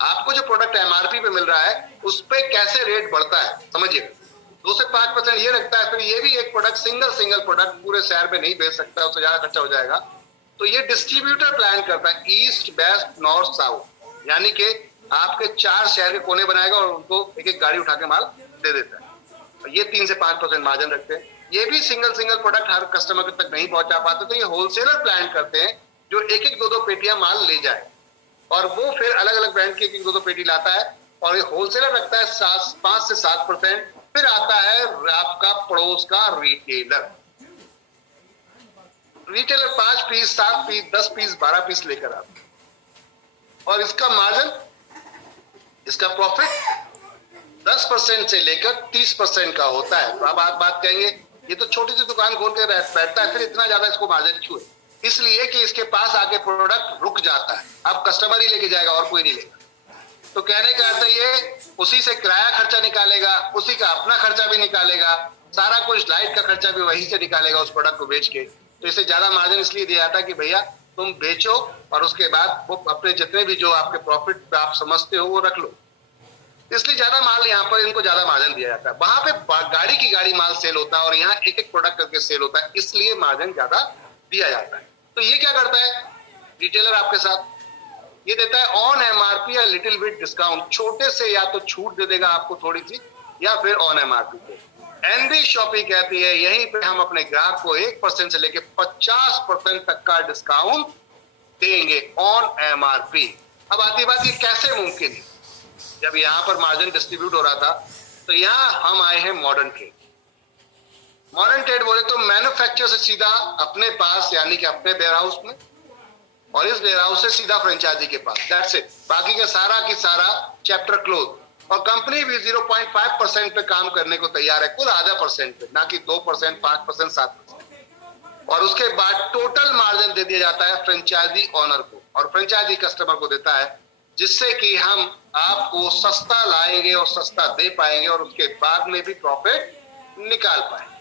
आपको जो प्रोडक्ट एमआरपी पे मिल रहा है उस पे कैसे रेट बढ़ता है, समझिएगा। 2 से 5% ये रखता है। फिर ये भी एक प्रोडक्ट सिंगल प्रोडक्ट पूरे शहर में नहीं बेच सकता, उससे ज्यादा खर्चा हो जाएगा। तो ये डिस्ट्रीब्यूटर प्लान करता है, ईस्ट वेस्ट नॉर्थ साउथ, यानी कि आपके 4 शहर के कोने बनाएगा और उनको एक एक गाड़ी उठा के माल दे देता है। ये 3 से 5% मार्जिन रखते हैं। ये भी सिंगल प्रोडक्ट हर कस्टमर तक नहीं पहुंचा पाते, तो ये होलसेलर प्लान करते हैं जो एक एक 2 पेटियां माल ले जाए, और वो फिर अलग अलग ब्रांड की एक एक 2 पेटी लाता है। और ये होलसेलर रखता है 5 से 7%। फिर आता है आपका पड़ोस का retailer. Retailer 5 piece 7 piece 10 piece 12 piece लेकर आता है, और इसका मार्जिन, इसका प्रॉफिट 10% से लेकर 30% का होता है। तो अब आप बात कहेंगे ये तो छोटी सी दुकान खोल के बैठता है, फिर इतना ज्यादा इसको मार्जिन क्यों है? इसलिए कि इसके पास आके प्रोडक्ट रुक जाता है, अब कस्टमर ही लेके जाएगा और कोई नहीं लेगा। तो कहने का अर्थ ये उसी से किराया खर्चा निकालेगा, उसी का अपना खर्चा भी निकालेगा, सारा कुछ लाइट का खर्चा भी वहीं से निकालेगा उस प्रोडक्ट को बेच के। तो इसे ज्यादा मार्जिन इसलिए दिया जाता है कि भैया तुम बेचो और उसके बाद वो अपने जितने भी जो आपके प्रॉफिट आप समझते हो वो रख लो। इसलिए ज्यादा माल यहाँ पर इनको ज्यादा मार्जिन दिया जाता है। वहां पे गाड़ी की गाड़ी माल सेल होता है और यहाँ एक एक प्रोडक्ट करके सेल होता है, इसलिए मार्जिन ज्यादा दिया जाता है। तो ये क्या करता है रिटेलर आपके साथ? ये देता है ऑन एमआरपी या लिटिल बिट डिस्काउंट, छोटे से या तो छूट दे देगा आपको थोड़ी सी, या फिर ऑन एमआरपी पे। एनबी शॉपिंग कहती है यहीं पे हम अपने ग्राहक को 1% से लेकर 50% तक का डिस्काउंट देंगे ऑन एमआरपी। अब आती बात ये कैसे मुमकिन है? जब यहाँ पर मार्जिन डिस्ट्रीब्यूट हो रहा था तो यहाँ हम आए हैं मॉडर्न ट्रेड। मॉडर्न ट्रेड बोले तो मैन्युफैक्चर से सीधा अपने पास, यानी कि अपने वेयर हाउस में, और इस वेयर हाउस से सीधा फ्रेंचाइजी के पास, दैट्स इट। बाकी का सारा की सारा चैप्टर क्लोज। और कंपनी भी 0.5% पे काम करने को तैयार है, कुल आधा परसेंट पे, ना कि 2%, 5%, 7%। और उसके बाद टोटल मार्जिन दे दिया जाता है फ्रेंचाइजी ऑनर को, और फ्रेंचाइजी कस्टमर को देता है, जिससे कि हम आपको सस्ता लाएंगे और सस्ता दे पाएंगे और उसके बाद में भी प्रॉफिट निकाल पाएंगे।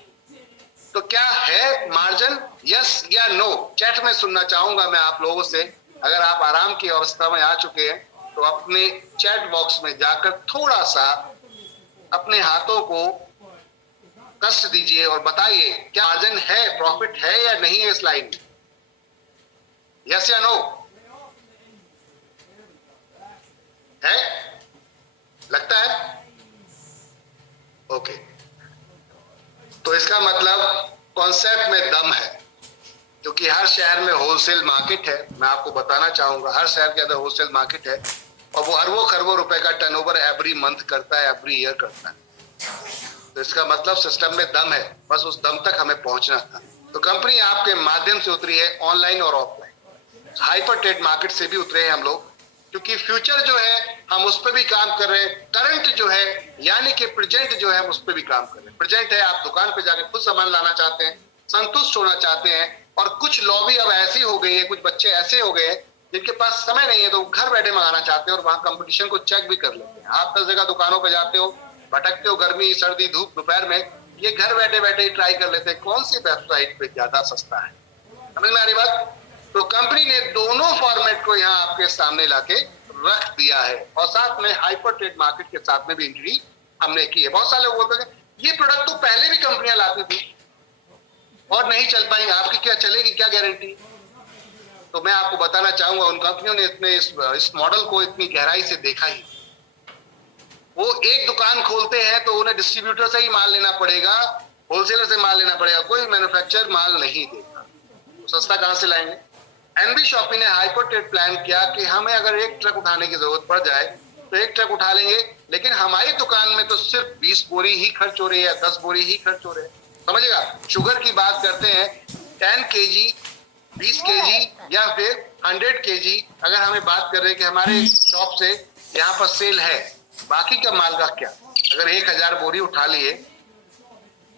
तो क्या है मार्जिन, यस या नो? चैट में सुनना चाहूंगा मैं आप लोगों से। अगर आप आराम की अवस्था में आ चुके हैं तो अपने चैट बॉक्स में जाकर थोड़ा सा अपने हाथों को कष्ट दीजिए और बताइए क्या मार्जिन है, प्रॉफिट है या नहीं है इस लाइन में, यस या नो? है? लगता है? ओके। तो इसका मतलब कॉन्सेप्ट में दम है, क्योंकि हर शहर में होलसेल मार्केट है। मैं आपको बताना चाहूंगा हर शहर के अंदर होलसेल मार्केट है, और वो अरबों खरबों रुपए का टर्नओवर एवरी मंथ करता है, एवरी ईयर करता है। तो इसका मतलब सिस्टम में दम है, बस उस दम तक हमें पहुंचना था। तो कंपनी आपके माध्यम से उतरी है, ऑनलाइन और ऑफलाइन। हाइपर ट्रेड मार्केट से भी उतरे हैं हम लोग, क्योंकि फ्यूचर जो है हम उस पर भी काम कर रहे हैं। करंट जो है यानी कि प्रेजेंट जो है हम उस पर भी काम कर रहे हैं। प्रेजेंट है आप दुकान पे जाके खुद सामान लाना चाहते हैं, संतुष्ट होना चाहते हैं, और कुछ लॉबी अब ऐसी हो गई है, कुछ बच्चे ऐसे हो गए हैं जिनके पास समय नहीं है, तो घर बैठे मंगाना चाहते हैं और वहां कंपटीशन को चेक भी कर लेते हैं। आप 10 जगह दुकानों पे जाते हो, भटकते हो, गर्मी सर्दी धूप दोपहर में, ये घर बैठे बैठे ही ट्राई कर लेते हैं कौन सी वेबसाइट पे ज्यादा सस्ता है। समझ में आ रही बात? तो कंपनी ने दोनों फॉर्मेट को यहाँ आपके सामने लाके रख दिया है, और साथ में हाइपर ट्रेड मार्केट के साथ में भी एंट्री हमने की है। बहुत सारे लोग बोलते हैं ये प्रोडक्ट तो पहले भी कंपनियां लाती थी और नहीं चल पाएंगे, आपकी क्या चलेगी, क्या गारंटी? तो मैं आपको बताना चाहूंगा उन कंपनियों ने इतने इस मॉडल को इतनी गहराई से देखा ही, वो एक दुकान खोलते हैं तो उन्हें डिस्ट्रीब्यूटर से ही माल लेना पड़ेगा, होलसेलर से माल लेना पड़ेगा, कोई मैन्युफैक्चरर माल नहीं देगा। तो सस्ता कहां से लाएंगे? एनबी शॉपी ने हाइपर ट्रेड प्लान किया कि हमें अगर एक ट्रक उठाने की जरूरत पड़ जाए तो एक ट्रक उठा लेंगे, लेकिन हमारी दुकान में तो सिर्फ 20 बोरी ही खर्च हो रही है, 10 बोरी ही खर्च हो रहे हैं। समझिएगा, शुगर की बात करते हैं, 10 केजी, 20 केजी या फिर 100 केजी अगर हमें बात कर रहे हैं कि हमारे शॉप से यहाँ पर सेल है, बाकी का माल का क्या? अगर 1000 बोरी उठा लिए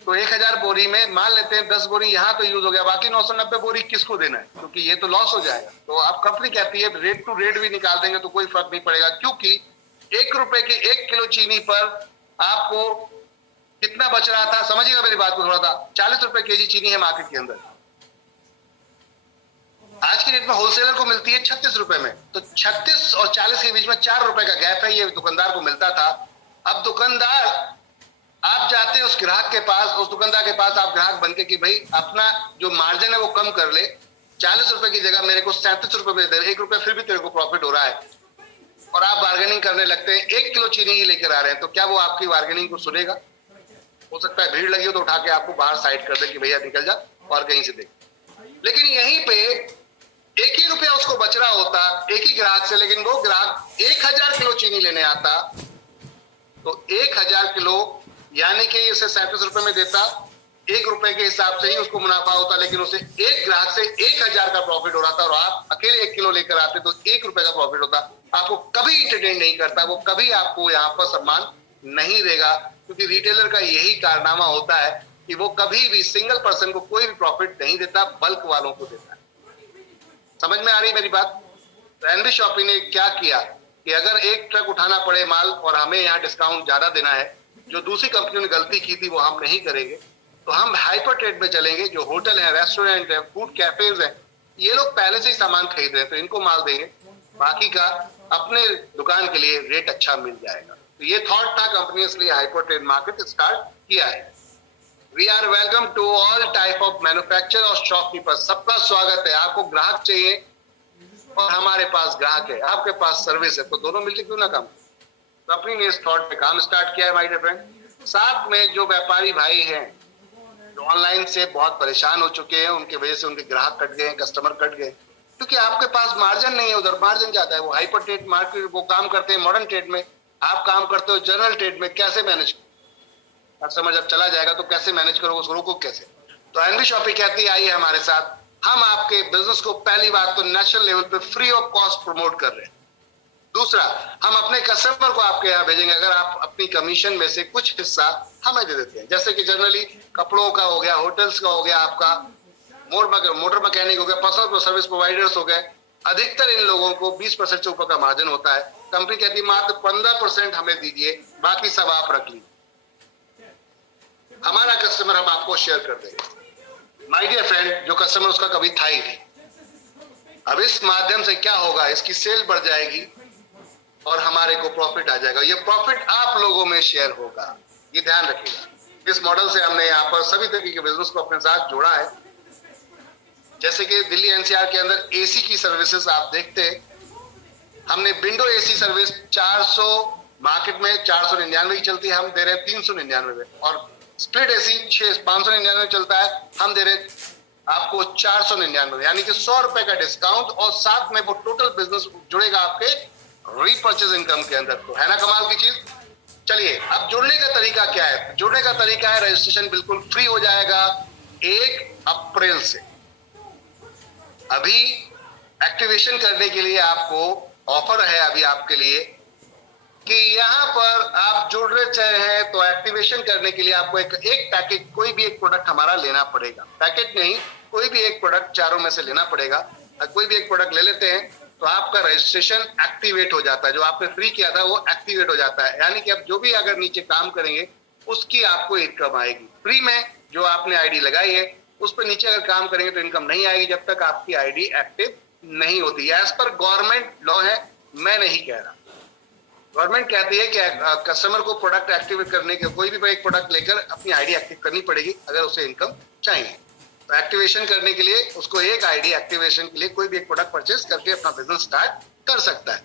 तो 1000 बोरी में मान लेते हैं 10 बोरी यहाँ तो यूज हो गया, बाकी 990 बोरी किसको देना है? क्योंकि ये तो लॉस हो जाएगा। तो अब कंपनी कहती है रेट टू रेट भी निकाल देंगे तो कोई फर्क नहीं पड़ेगा, क्योंकि 1 रुपए के 1 किलो चीनी पर आपको कितना बच रहा था? समझिएगा मेरी बात को थोड़ा सा, 40 रुपए केजी चीनी है मार्केट के अंदर, आज की डेट में होलसेलर को मिलती है 36 रुपए में। तो 36 और 40 के बीच में 4 रुपए का गैप है, ये दुकानदार को मिलता था। अब दुकानदार, आप जाते हैं उस ग्राहक के पास, उस दुकानदार के पास आप ग्राहक बनके कि भाई अपना जो मार्जिन है वो कम कर ले, 40 रुपए की जगह मेरे को 37 रुपए में दे, 1 रुपए फिर भी तेरे को प्रॉफिट हो रहा है, और आप बार्गेनिंग करने लगते हैं, 1 किलो चीनी ही लेकर आ रहे हैं, तो क्या वो आपकी बार्गेनिंग को सुनेगा? हो सकता है भीड़ लगी हो तो उठा के आपको बाहर साइड कर दे कि भैया निकल जा और कहीं से देख। लेकिन यहीं पे 1 ही रुपया उसको बच रहा होता एक ही ग्राहक से, लेकिन वो ग्राहक 1000 किलो चीनी लेने आता, तो 1000 किलो यानी कि इसे 37 रुपए में देता, 1 रुपए के हिसाब से ही उसको मुनाफा होता, लेकिन उसे एक ग्राहक से 1000 का प्रॉफिट हो रहा था, और आप अकेले 1 किलो लेकर आते तो 1 रुपए का प्रॉफिट होता। आपको कभी इंटरटेन नहीं करता, वो कभी आपको यहाँ पर सम्मान नहीं देगा, क्योंकि रिटेलर का यही कारनामा होता है कि वो कभी भी सिंगल पर्सन को कोई भी प्रॉफिट नहीं देता, बल्क वालों को देता है। समझ में आ रही मेरी बात? तो एनबी शॉपी ने क्या किया कि अगर एक ट्रक उठाना पड़े माल और हमें यहाँ डिस्काउंट ज्यादा देना है, जो दूसरी कंपनियों ने गलती की थी वो हम नहीं करेंगे, तो हम हाइपर ट्रेड में चलेंगे। जो होटल है, रेस्टोरेंट है, फूड कैफेज है, ये लोग पहले से ही सामान खरीद रहे हैं, तो इनको माल देंगे, बाकी का अपने दुकान के लिए रेट अच्छा मिल जाएगा। तो ये थॉट था, कंपनी इसलिए हाइपर ट्रेड मार्केट स्टार्ट किया है। We are welcome to all type of manufacturer और शॉपकीपर, सबका स्वागत है। आपको ग्राहक चाहिए और हमारे पास ग्राहक है, आपके पास सर्विस है, तो दोनों मिलकर क्यों ना काम। कंपनी ने इस थॉट पे काम स्टार्ट किया है माय डियर फ्रेंड। साथ में जो व्यापारी भाई हैं जो ऑनलाइन से बहुत परेशान हो चुके हैं, उनकी वजह से उनके ग्राहक कट गए, कस्टमर कट गए, क्योंकि आपके पास मार्जिन नहीं है, उधर मार्जिन ज्यादा है। वो हाइपर ट्रेड मार्केट वो काम करते हैं मॉडर्न ट्रेड में, आप काम करते हो जनरल ट्रेड में, कैसे मैनेज? कस्टमर जब चला जाएगा तो कैसे मैनेज करोगे, उसको रोको कैसे? तो एनबी शॉपी कहती है आइए हमारे साथ, हम आपके बिजनेस को पहली बात तो नेशनल लेवल पे फ्री ऑफ कॉस्ट प्रमोट कर रहे हैं। दूसरा, हम अपने कस्टमर को आपके यहाँ भेजेंगे अगर आप अपनी कमीशन में से कुछ हिस्सा हमें दे देते हैं, जैसे कि जनरली कपड़ों का हो गया, होटल्स का हो गया, आपका मोटर मैकेनिक हो गया, पर्सनल सर्विस प्रोवाइडर्स हो गए, अधिकतर इन लोगों को 20% से ऊपर का मार्जिन होता है। कंपनी कहती है मात्र 15% हमें दीजिए, बाकी सब आप रख लीजिए, हमारा कस्टमर हम आपको शेयर कर देंगे। माय डियर फ्रेंड, जो कस्टमर उसका कभी था ही नहीं, अब इस माध्यम से क्या होगा, इसकी सेल बढ़ जाएगी और हमारे को प्रॉफिट आ जाएगा। ये प्रॉफिट आप लोगों में शेयर होगा, ये ध्यान रखिएगा। इस मॉडल से हमने यहाँ पर सभी तरीके के बिजनेस को अपने साथ जोड़ा है, जैसे कि दिल्ली एनसीआर के अंदर एसी की सर्विसेज आप देखते हैं, हमने विंडो एसी सर्विस 400 मार्केट में 499 की चलती है, हम दे रहे हैं 399 में, और स्प्लिट एसी 599 चलता है, हम दे रहे हैं आपको 499, यानी कि 100 रुपए का डिस्काउंट, और साथ में वो टोटल बिजनेस जुड़ेगा आपके रीपर्चेज इनकम के अंदर। तो है ना कमाल की चीज। चलिए, अब जुड़ने का तरीका क्या है? जुड़ने का तरीका है, रजिस्ट्रेशन बिल्कुल फ्री हो जाएगा 1 अप्रैल से। अभी एक्टिवेशन करने के लिए आपको ऑफर है अभी आपके लिए कि यहाँ पर आप जुड़ रहे हैं, तो एक्टिवेशन करने के लिए आपको एक पैकेज, कोई भी एक प्रोडक्ट हमारा लेना पड़ेगा। पैकेज नहीं, कोई भी एक प्रोडक्ट चारों में से लेना पड़ेगा। कोई भी एक प्रोडक्ट ले लेते हैं तो आपका रजिस्ट्रेशन एक्टिवेट हो जाता है, जो आपने फ्री किया था वो एक्टिवेट हो जाता है, यानी कि अब जो भी अगर नीचे काम करेंगे उसकी आपको इनकम आएगी। फ्री में जो आपने आईडी लगाई है उस पर नीचे अगर काम करेंगे तो इनकम नहीं आएगी जब तक आपकी आईडी एक्टिव नहीं होती। एज पर गवर्नमेंट लॉ है, मैं नहीं कह रहा। गवर्नमेंट कहती है कि कस्टमर को प्रोडक्ट एक्टिवेट करने के, कोई भी एक प्रोडक्ट लेकर अपनी आईडी एक्टिव करनी पड़ेगी अगर उसे इनकम चाहिए। तो एक्टिवेशन करने के लिए उसको एक आईडी एक्टिवेशन के लिए कोई भी एक प्रोडक्ट परचेज करके अपना बिजनेस स्टार्ट कर सकता है।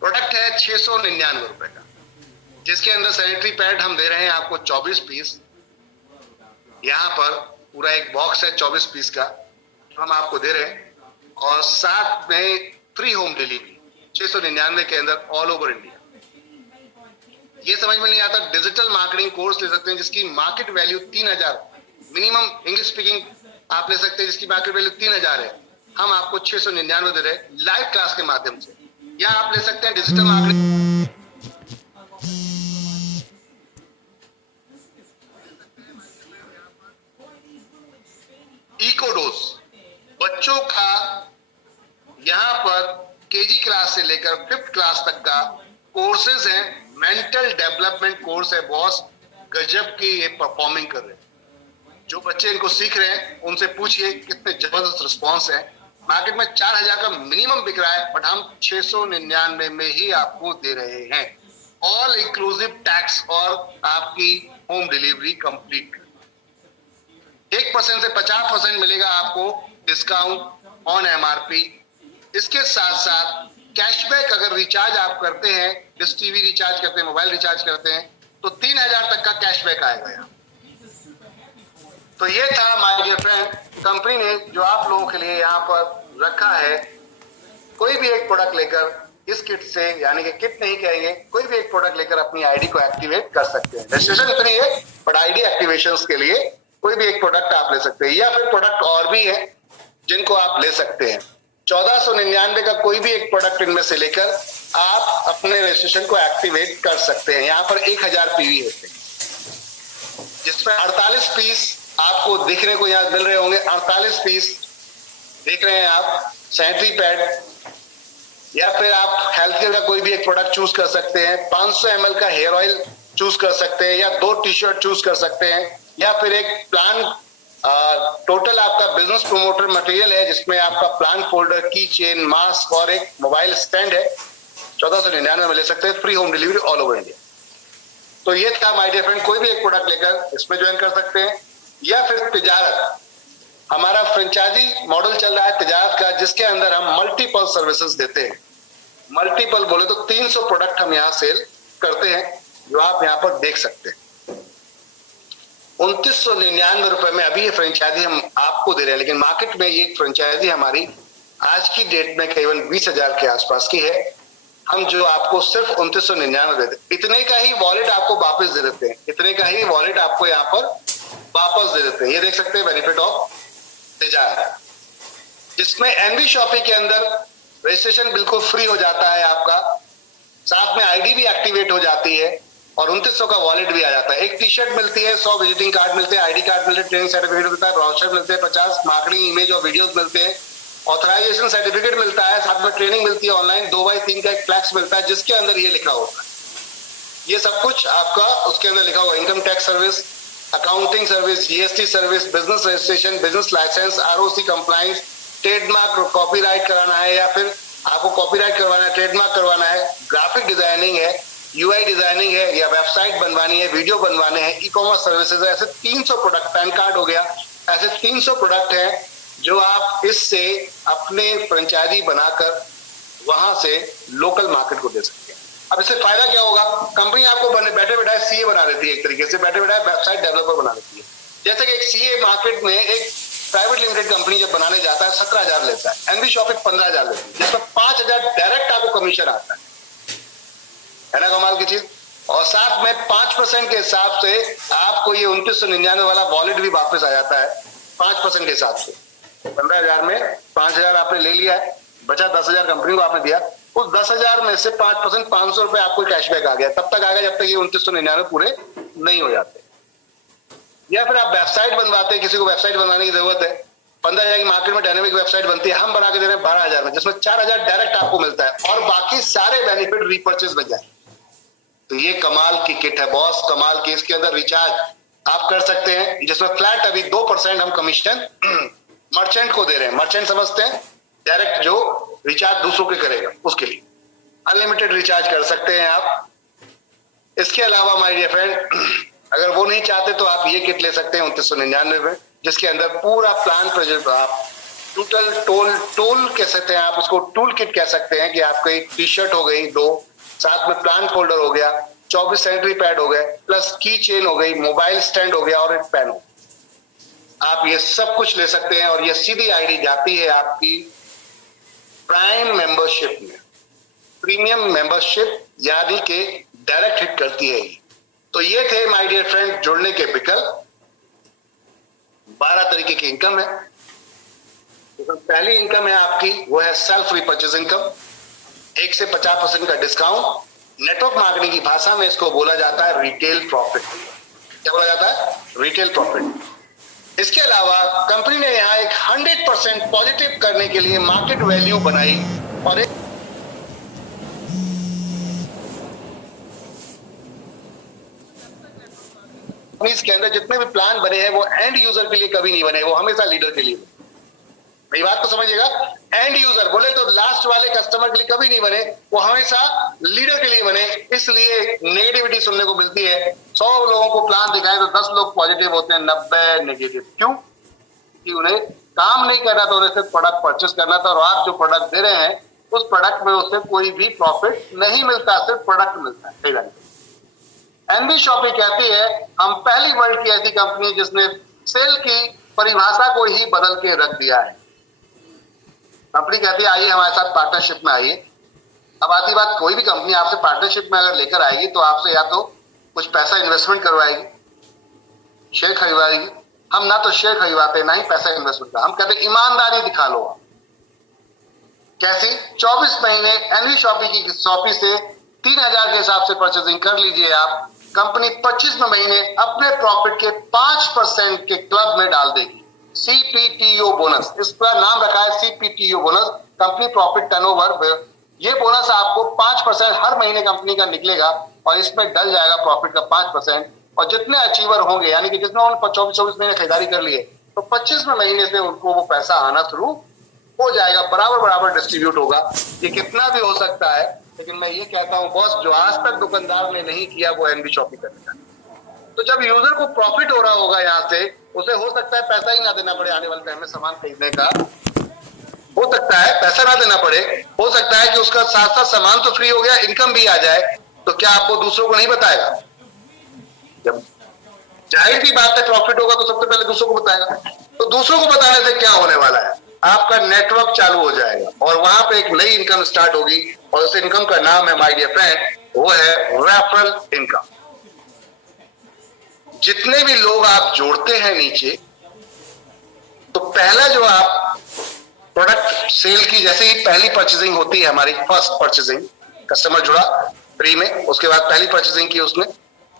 प्रोडक्ट है 699 रुपए का, जिसके अंदर सैनिटरी पैड हम दे रहे हैं आपको 24 पीस। यहाँ पर पूरा एक बॉक्स है 24 पीस का हम आपको दे रहे हैं, और साथ में फ्री होम डिलीवरी 699 के अंदर ऑल ओवर इंडिया। ये समझ में नहीं आता, डिजिटल मार्केटिंग कोर्स ले सकते हैं जिसकी market value 3000 minimum English speaking आप ले सकते हैं जिसकी मार्केट वैल्यू 3000 है, हम आपको 699 दे रहे हैं लाइव क्लास के माध्यम से। या आप ले सकते हैं डिजिटल मार्केटिंग इकोडोज बच्चों का, यहाँ पर केजी क्लास से लेकर 5th क्लास तक का कोर्सेज हैं, मेंटल डेवलपमेंट कोर्स है बॉस, गजब की ये परफॉर्मिंग कर रहे हैं। जो बच्चे इनको सीख रहे हैं उनसे पूछिए कितने जबरदस्त रिस्पॉन्स है। मार्केट में 4000 का मिनिमम बिक रहा है, बट हम 699 में ही आपको दे रहे हैं, ऑल इंक्लूसिव टैक्स और आपकी होम डिलीवरी कंप्लीट। 1% से 50% मिलेगा आपको डिस्काउंट ऑन एमआरपी। इसके साथ साथ कैशबैक अगर रिचार्ज आप करते हैं, डिश टीवी रिचार्ज करते हैं, मोबाइल रिचार्ज करते हैं, तो 3000 तक का कैशबैक आएगा यहाँ। तो ये था माय डियर फ्रेंड, कंपनी ने जो आप लोगों के लिए यहाँ पर रखा है। कोई भी एक प्रोडक्ट लेकर इस किट से, यानी कि किट नहीं कहेंगे, कोई भी एक प्रोडक्ट लेकर अपनी आईडी को एक्टिवेट कर सकते हैं। रजिस्ट्रेशन इतनी है, बट आईडी एक्टिवेशन के लिए कोई भी एक प्रोडक्ट आप ले सकते हैं, या फिर प्रोडक्ट और भी है जिनको आप ले सकते हैं। 1499 का कोई भी एक प्रोडक्ट इनमें से लेकर आप अपने रजिस्ट्रेशन को एक्टिवेट कर सकते हैं। यहाँ पर 1000 पीवी होते हैं, जिसमें 48 पीस आपको दिखने को यहाँ मिल रहे होंगे। 48 पीस देख रहे हैं आप, सैनिटरी पैड, या फिर आप हेल्थ केयर का कोई भी एक प्रोडक्ट चूज कर सकते हैं। 500 ml का हेयर ऑयल चूज कर सकते हैं, या 2 टी-शर्ट चूज कर सकते हैं, या फिर एक प्लान टोटल आपका बिजनेस प्रोमोटर मटेरियल है जिसमें आपका प्लान फोल्डर, की चेन, मास्क और एक मोबाइल स्टैंड है। 1499 में ले सकते हैं, free home delivery all over India. तो ये था माय डियर फ्रेंड, कोई भी एक प्रोडक्ट लेकर इसमें ज्वाइन कर सकते हैं। या फिर तिजारत, हमारा फ्रेंचाइजी मॉडल चल रहा है तिजारत का, जिसके अंदर हम मल्टीपल सर्विसेज देते हैं। मल्टीपल बोले तो 300 प्रोडक्ट हम यहाँ सेल करते हैं, जो आप यहाँ पर देख सकते हैं। 2999 रुपए में अभी ये फ्रेंचाइजी हम आपको दे रहे हैं, लेकिन मार्केट में ये फ्रेंचाइजी हमारी आज की डेट में केवल 20,000 के आसपास की है। हम जो आपको सिर्फ 2999 देते, इतने का ही वॉलेट आपको वापस दे देते हैं, इतने का ही वॉलेट आपको यहाँ पर वापस दे देते हैं। ये देख सकते हैं बेनिफिट ऑफ तिजारत, जिसमें एनबी शॉपिंग के अंदर रजिस्ट्रेशन बिल्कुल फ्री हो जाता है आपका, साथ में आईडी भी एक्टिवेट हो जाती है, और 2900 का वॉलेट भी आ जाता है। एक टी-शर्ट मिलती है, 100 विजिटिंग कार्ड मिलते हैं, आईडी कार्ड मिलते हैं, ट्रेनिंग सर्टिफिकेट मिलता है, ब्राउचर मिलते हैं 50, मार्केटिंग इमेज और वीडियोस मिलते हैं, ऑथराइजेशन सर्टिफिकेट मिलता है, साथ में ट्रेनिंग मिलती है ऑनलाइन, 2x3 का एक फ्लैक्स मिलता है जिसके अंदर ये लिखा होता है। ये सब कुछ आपका उसके अंदर लिखा हुआ, income tax service, accounting service, GST service, business registration, business license, ROC compliance, trademark copyright कराना है, या फिर आपको कॉपीराइट करवाना है, ट्रेडमार्क करवाना है, ग्राफिक डिजाइनिंग है, यूआई डिजाइनिंग है, या वेबसाइट बनवानी है, वीडियो बनवाने हैं, ई कॉमर्स सर्विसेज है। ऐसे 300 प्रोडक्ट, पैन कार्ड हो गया, ऐसे 300 प्रोडक्ट हैं जो आप इससे अपने फ्रेंचाइजी बनाकर वहां से लोकल मार्केट को दे सकते हैं। अब इससे फायदा क्या होगा, कंपनी आपको बैठे बैठाए सीए बना देती है, एक तरीके से बैठे बैठाए वेबसाइट डेवलपर बना देती है। जैसे कि एक सीए मार्केट में एक प्राइवेट लिमिटेड कंपनी जब बनाने जाता है 17,000 लेता है, एनबी शॉपिंग 15,000 लेती है, जिसमें 5,000 डायरेक्ट आपको कमीशन आता है ना, कमाल की चीज। और साथ में 5% के हिसाब से आपको ये 2999 वाला वॉलेट भी वापस आ जाता है 5% के हिसाब से। 15,000 में 5,000 आपने ले लिया है, बचा 10,000 कंपनी को आपने दिया, उस 10,000 में से 5% 500 रुपए आपको कैशबैक आ गया। तब तक आ गया जब तक ये 2999 पूरे नहीं हो जाते। या फिर आप वेबसाइट बनवाते हैं, किसी को वेबसाइट बनवाने की जरूरत है, 15,000 की मार्केट में डायनेमिक वेबसाइट बनती है, हम बना के दे रहे हैं 12,000 में, जिसमें 4,000 डायरेक्ट आपको मिलता है और बाकी सारे बेनिफिट रीपर्चेज बन जाए। तो ये कमाल की किट है बॉस, कमाल की। इसके अंदर रिचार्ज आप कर सकते हैं, जिसमें फ्लैट अभी 2% हम कमीशन मर्चेंट को दे रहे हैं। मर्चेंट समझते हैं, डायरेक्ट जो रिचार्ज दूसरों के करेगा उसके लिए अनलिमिटेड रिचार्ज कर सकते हैं आप। इसके अलावा माय डियर फ्रेंड, अगर वो नहीं चाहते तो आप ये किट ले सकते हैं 2999 में, जिसके अंदर पूरा प्लान प्रोजेक्ट आप टूल कह सकते हैं, आप उसको टूल किट कह सकते हैं कि आपको एक टी शर्ट हो गई 2, साथ में प्लान फोल्डर हो गया, 24 सैनिटरी पैड हो गए, प्लस की चेन हो गई, मोबाइल स्टैंड हो गया और एक पेन हो। आप ये सब कुछ ले सकते हैं और ये सीधी आईडी जाती है आपकी प्राइम मेंबरशिप में, प्रीमियम मेंबरशिप, यानी कि डायरेक्ट हिट करती है। तो ये थे माय डियर फ्रेंड जुड़ने के विकल्प। 12 तरीके की इनकम है। तो पहली इनकम है आपकी, वो है सेल्फ रिपर्चेज इनकम, 1 से 50% का डिस्काउंट। नेटवर्क मार्केटिंग की भाषा में इसको बोला जाता है रिटेल प्रॉफिट। क्या बोला जाता है? Retail profit. इसके अलावा कंपनी ने यहां एक 100% पॉजिटिव करने के लिए मार्केट वैल्यू बनाई और एक इसके अंदर जितने भी प्लान बने हैं वो एंड यूजर के लिए कभी नहीं बने, वो हमेशा लीडर के लिए। मेरी बात तो समझिएगा, एंड यूजर बोले तो लास्ट वाले कस्टमर के लिए कभी नहीं बने, वो हमेशा लीडर के लिए बने। इसलिए नेगेटिविटी सुनने को मिलती है। 100 लोगों को प्लान दिखाएं तो 10 लोग पॉजिटिव होते हैं, 90 नेगेटिव। क्यों? कि उन्हें काम नहीं करना था, उन्हें सिर्फ प्रोडक्ट परचेस करना था। और आप जो प्रोडक्ट दे रहे हैं उस प्रोडक्ट में उससे कोई भी प्रॉफिट नहीं मिलता, सिर्फ प्रोडक्ट मिलता है। एनबी शॉपिंग कहती है हम पहली वर्ल्ड की ऐसी कंपनी जिसने सेल की परिभाषा को ही बदल के रख दिया है। कंपनी कहती है आइए हमारे साथ पार्टनरशिप में आइए। अब आती बात, कोई भी कंपनी आपसे पार्टनरशिप में अगर लेकर आएगी तो आपसे या तो कुछ पैसा इन्वेस्टमेंट करवाएगी, शेयर खरीदवाएगी। हम ना तो शेयर खरीदवाते ना ही पैसा इन्वेस्टमेंट का, हम कहते हैं ईमानदारी दिखा लो। कैसी? 24 महीने एनबी शॉपी से 3000 के हिसाब से परचेजिंग कर लीजिए आप। कंपनी 25 महीने अपने प्रॉफिट के 5% के क्लब में डाल देगी। सीपीटीओ बोनस, इसका नाम रखा है सीपीटीओ बोनस, कंपनी प्रॉफिट टर्नओवर। ये बोनस आपको 5% हर महीने कंपनी का निकलेगा और इसमें डल जाएगा प्रॉफिट का 5%। और जितने अचीवर होंगे, यानी कि जितने उन्होंने 24 महीने खरीदारी कर लिए, तो 25वें महीने से उनको वो पैसा आना शुरू हो जाएगा, बराबर बराबर डिस्ट्रीब्यूट होगा। ये कितना भी हो सकता है, लेकिन मैं ये कहता हूं बॉस, जो आज तक दुकानदार ने नहीं किया वो एनबी शॉपिंग करेगा। तो जब यूजर को प्रॉफिट हो रहा होगा यहां से, उसे हो सकता है पैसा ही ना देना पड़े आने वाले टाइम में सामान खरीदने का, हो सकता है पैसा ना देना पड़े, हो सकता है कि उसका साथ साथ सामान तो फ्री हो गया, इनकम भी आ जाए। तो क्या आपको दूसरों को नहीं बताएगा? जब जाहिर सी बात है प्रॉफिट होगा तो सबसे पहले दूसरों को बताएगा। तो दूसरों को बताने से क्या होने वाला है? आपका नेटवर्क चालू हो जाएगा और वहां पे एक नई इनकम स्टार्ट होगी और उस इनकम का नाम है माय डियर फ्रेंड, वो है रेफरल इनकम। जितने भी लोग आप जोड़ते हैं नीचे, तो पहला जो आप प्रोडक्ट सेल की जैसे ही पहली परचेजिंग होती है, हमारी फर्स्ट परचेजिंग, कस्टमर जुड़ा फ्री में, उसके बाद पहली परचेजिंग की उसने,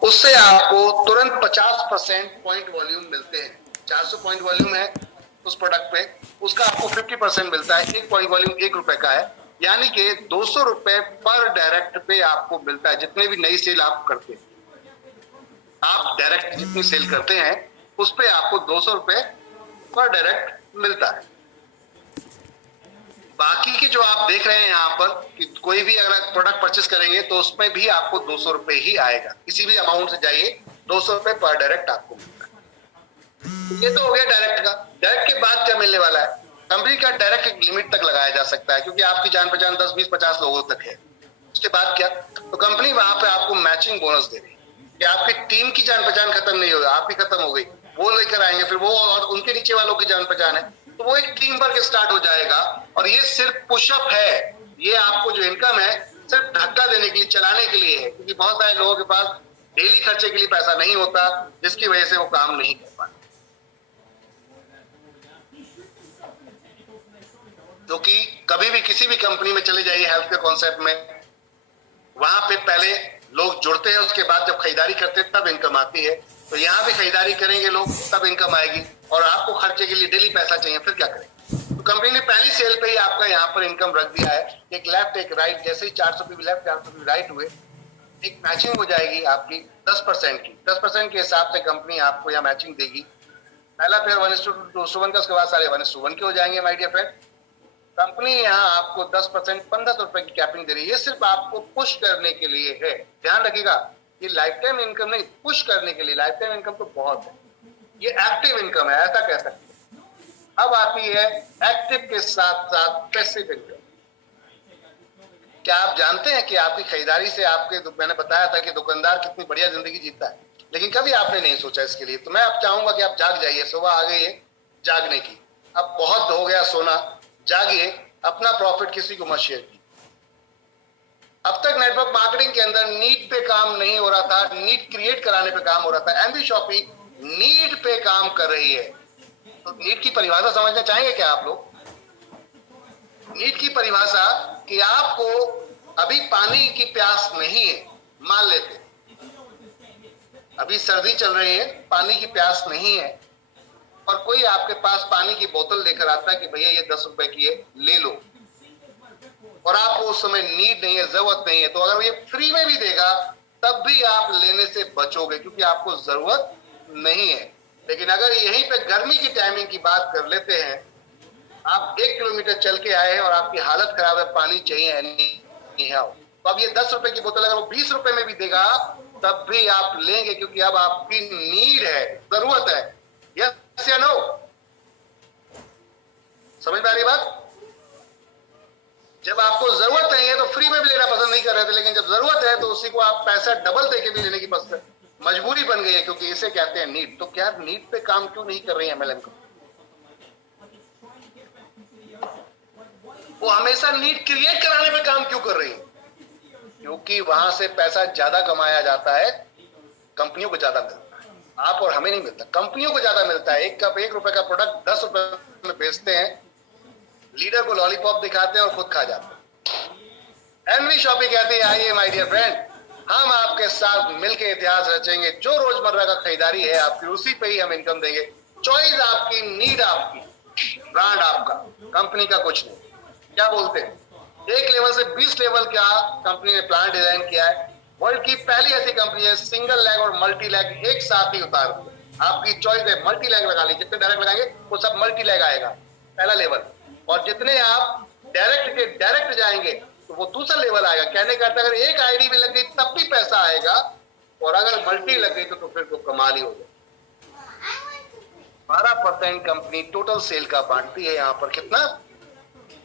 उससे आपको तुरंत 50% पॉइंट वॉल्यूम मिलते हैं। 400 पॉइंट वॉल्यूम है उस प्रोडक्ट पे, उसका आपको 50% मिलता है। एक पॉइंट वॉल्यूम 1 रुपए का है, यानी कि 200 रुपए पर डायरेक्ट पे आपको मिलता है। जितने भी नई सेल आप करते हैं, आप डायरेक्ट जितनी सेल करते हैं उस पे आपको 200 रुपए पर डायरेक्ट मिलता है। बाकी की जो आप देख रहे हैं यहाँ पर कि कोई भी अगर प्रोडक्ट परचेस करेंगे तो उसमें भी आपको 200 रुपए ही आएगा। किसी भी अमाउंट से जाइए, 200 रुपए पर डायरेक्ट आपको मिलता है। ये तो हो गया डायरेक्ट का। डायरेक्ट के बाद क्या मिलने वाला है? कंपनी का डायरेक्ट एक लिमिट तक लगाया जा सकता है, क्योंकि आपकी जान पहचान 10, 20, 50 लोगों तक है। उसके बाद क्या? तो कंपनी वहां पे आपको मैचिंग बोनस दे रही है कि आपकी टीम की जान पहचान खत्म नहीं होगी, आपकी खत्म हो गई, वो लेकर आएंगे, फिर वो और उनके नीचे वालों की जान पहचान है, तो वो एक टीम वर्क स्टार्ट हो जाएगा। और ये सिर्फ पुशअप है, ये आपको जो इनकम है सिर्फ धक्का देने के लिए, चलाने के लिए है, क्योंकि बहुत सारे लोगों के पास डेली खर्चे के लिए पैसा नहीं होता, जिसकी वजह से वो काम नहीं कर पाते। क्योंकि कभी भी किसी भी कंपनी में चले जाइए हेल्थ के कॉन्सेप्ट में, वहां पे पहले लोग जुड़ते हैं, उसके बाद जब खरीदारी करते हैं तब इनकम आती है। तो यहाँ भी खरीदारी करेंगे लोग तब इनकम आएगी, और आपको खर्चे के लिए डेली पैसा चाहिए, फिर क्या करें? तो कंपनी ने पहली सेल पे ही आपका यहाँ पर इनकम रख दिया है, एक लेफ्ट एक राइट। जैसे ही 400 भी लेफ्ट 400 भी राइट हुए, एक मैचिंग हो जाएगी आपकी 10% की। 10% के हिसाब से कंपनी आपको यहाँ मैचिंग देगी। पहला पेयर 1:2 का, उसके बाद सारे 1:1 के हो जाएंगे माय डियर फ्रेंड। कंपनी यहाँ आपको 10% 1500 रुपए की कैपिंग दे रही है। ये सिर्फ आपको पुश करने के लिए है, ध्यान रखिएगा। ये लाइफ टाइम इनकम नहीं, पुश करने के लिए। लाइफ टाइम इनकम तो बहुत है, ये एक्टिव इनकम है, ऐसा कह सकते हैं। अब आती है एक्टिव के साथ साथ पैसिव इनकम। क्या आप जानते हैं कि आपकी खरीदारी से मैंने बताया था कि दुकानदार कितनी बढ़िया जिंदगी जीता है, लेकिन कभी आपने नहीं सोचा इसके लिए। तो मैं आप चाहूंगा कि आप जाग जाइए, सुबह आ गई है जागने की। अब बहुत हो गया सोना, जागिए, अपना प्रॉफिट किसी को मत शेयर कीजिए। अब तक नेटवर्क मार्केटिंग के अंदर नीड पे काम नहीं हो रहा था, नीड क्रिएट कराने पे काम हो रहा था। एमवी शॉपी नीड पे काम कर रही है। तो नीड की परिभाषा समझना चाहेंगे क्या आप लोग? नीड की परिभाषा कि आपको अभी पानी की प्यास नहीं है, मान लेते अभी सर्दी चल रही है, पानी की प्यास नहीं है, और कोई आपके पास पानी की बोतल लेकर आता है कि भैया ये 10 रुपए की है, ले लो, और आपको उस समय नीड नहीं है, जरूरत नहीं है, तो अगर ये फ्री में भी देगा तब भी आप लेने से बचोगे, क्योंकि आपको जरूरत नहीं है। लेकिन अगर यहीं पे गर्मी की टाइमिंग की बात कर लेते हैं, आप 1 किलोमीटर चल के आए हैं और आपकी हालत खराब है, पानी चाहिए नहीं है, तो अब ये 10 रुपए की बोतल अगर वो 20 रुपए में भी देगा तब भी आप लेंगे, क्योंकि अब आपकी नीड है, जरूरत है। यस या नो? समझ में आ रही बात? जब आपको जरूरत नहीं है तो फ्री में भी लेना पसंद नहीं कर रहे थे, लेकिन जब जरूरत है तो उसी को आप पैसा डबल देके भी लेने की मजबूरी बन गई है, क्योंकि इसे कहते हैं नीड। तो क्या नीड पे काम क्यों नहीं कर रही है एमएलएम को? वो हमेशा नीड क्रिएट कराने पे काम क्यों कर रही है? क्योंकि वहां से पैसा ज्यादा कमाया जाता है, कंपनियों को ज्यादा मिलता है, आप और हमें नहीं मिलता, कंपनियों को ज्यादा मिलता है। एक कप 1 रुपए का प्रोडक्ट 10 रुपए में बेचते हैं, लीडर को लॉलीपॉप दिखाते हैं और खुद खा जाते हैं। एनवी शॉपी कहती है, आइए माय डियर फ्रेंड, हम आपके साथ मिलकर इतिहास रचेंगे। जो रोजमर्रा का खरीदारी है आपकी, उसी पे ही हम इनकम देंगे। चॉइस आपकी, नीड आपकी, ब्रांड आपका, कंपनी का कुछ नहीं। क्या बोलते हैं? 1 लेवल से 20 लेवल का कंपनी ने प्लान डिजाइन किया है। वर्ल्ड की पहली ऐसी कंपनी है सिंगल लेग और मल्टी लेग एक साथ ही उतार दो। आपकी चॉइस है, मल्टी लेग लगा लीजिए, जितने डायरेक्ट लगाएंगे वो सब मल्टी लेग आएगा, पहला लेवल, और जितने आप डायरेक्ट के डायरेक्ट जाएंगे तो वो दूसरा लेवल आएगा। कहने का अर्थ, अगर एक आईडी भी लग गई तब भी पैसा आएगा, और अगर मल्टी लग गई तो फिर तो कमाल ही हो जाए। 12% कंपनी टोटल सेल का बांटती है। यहाँ पर कितना?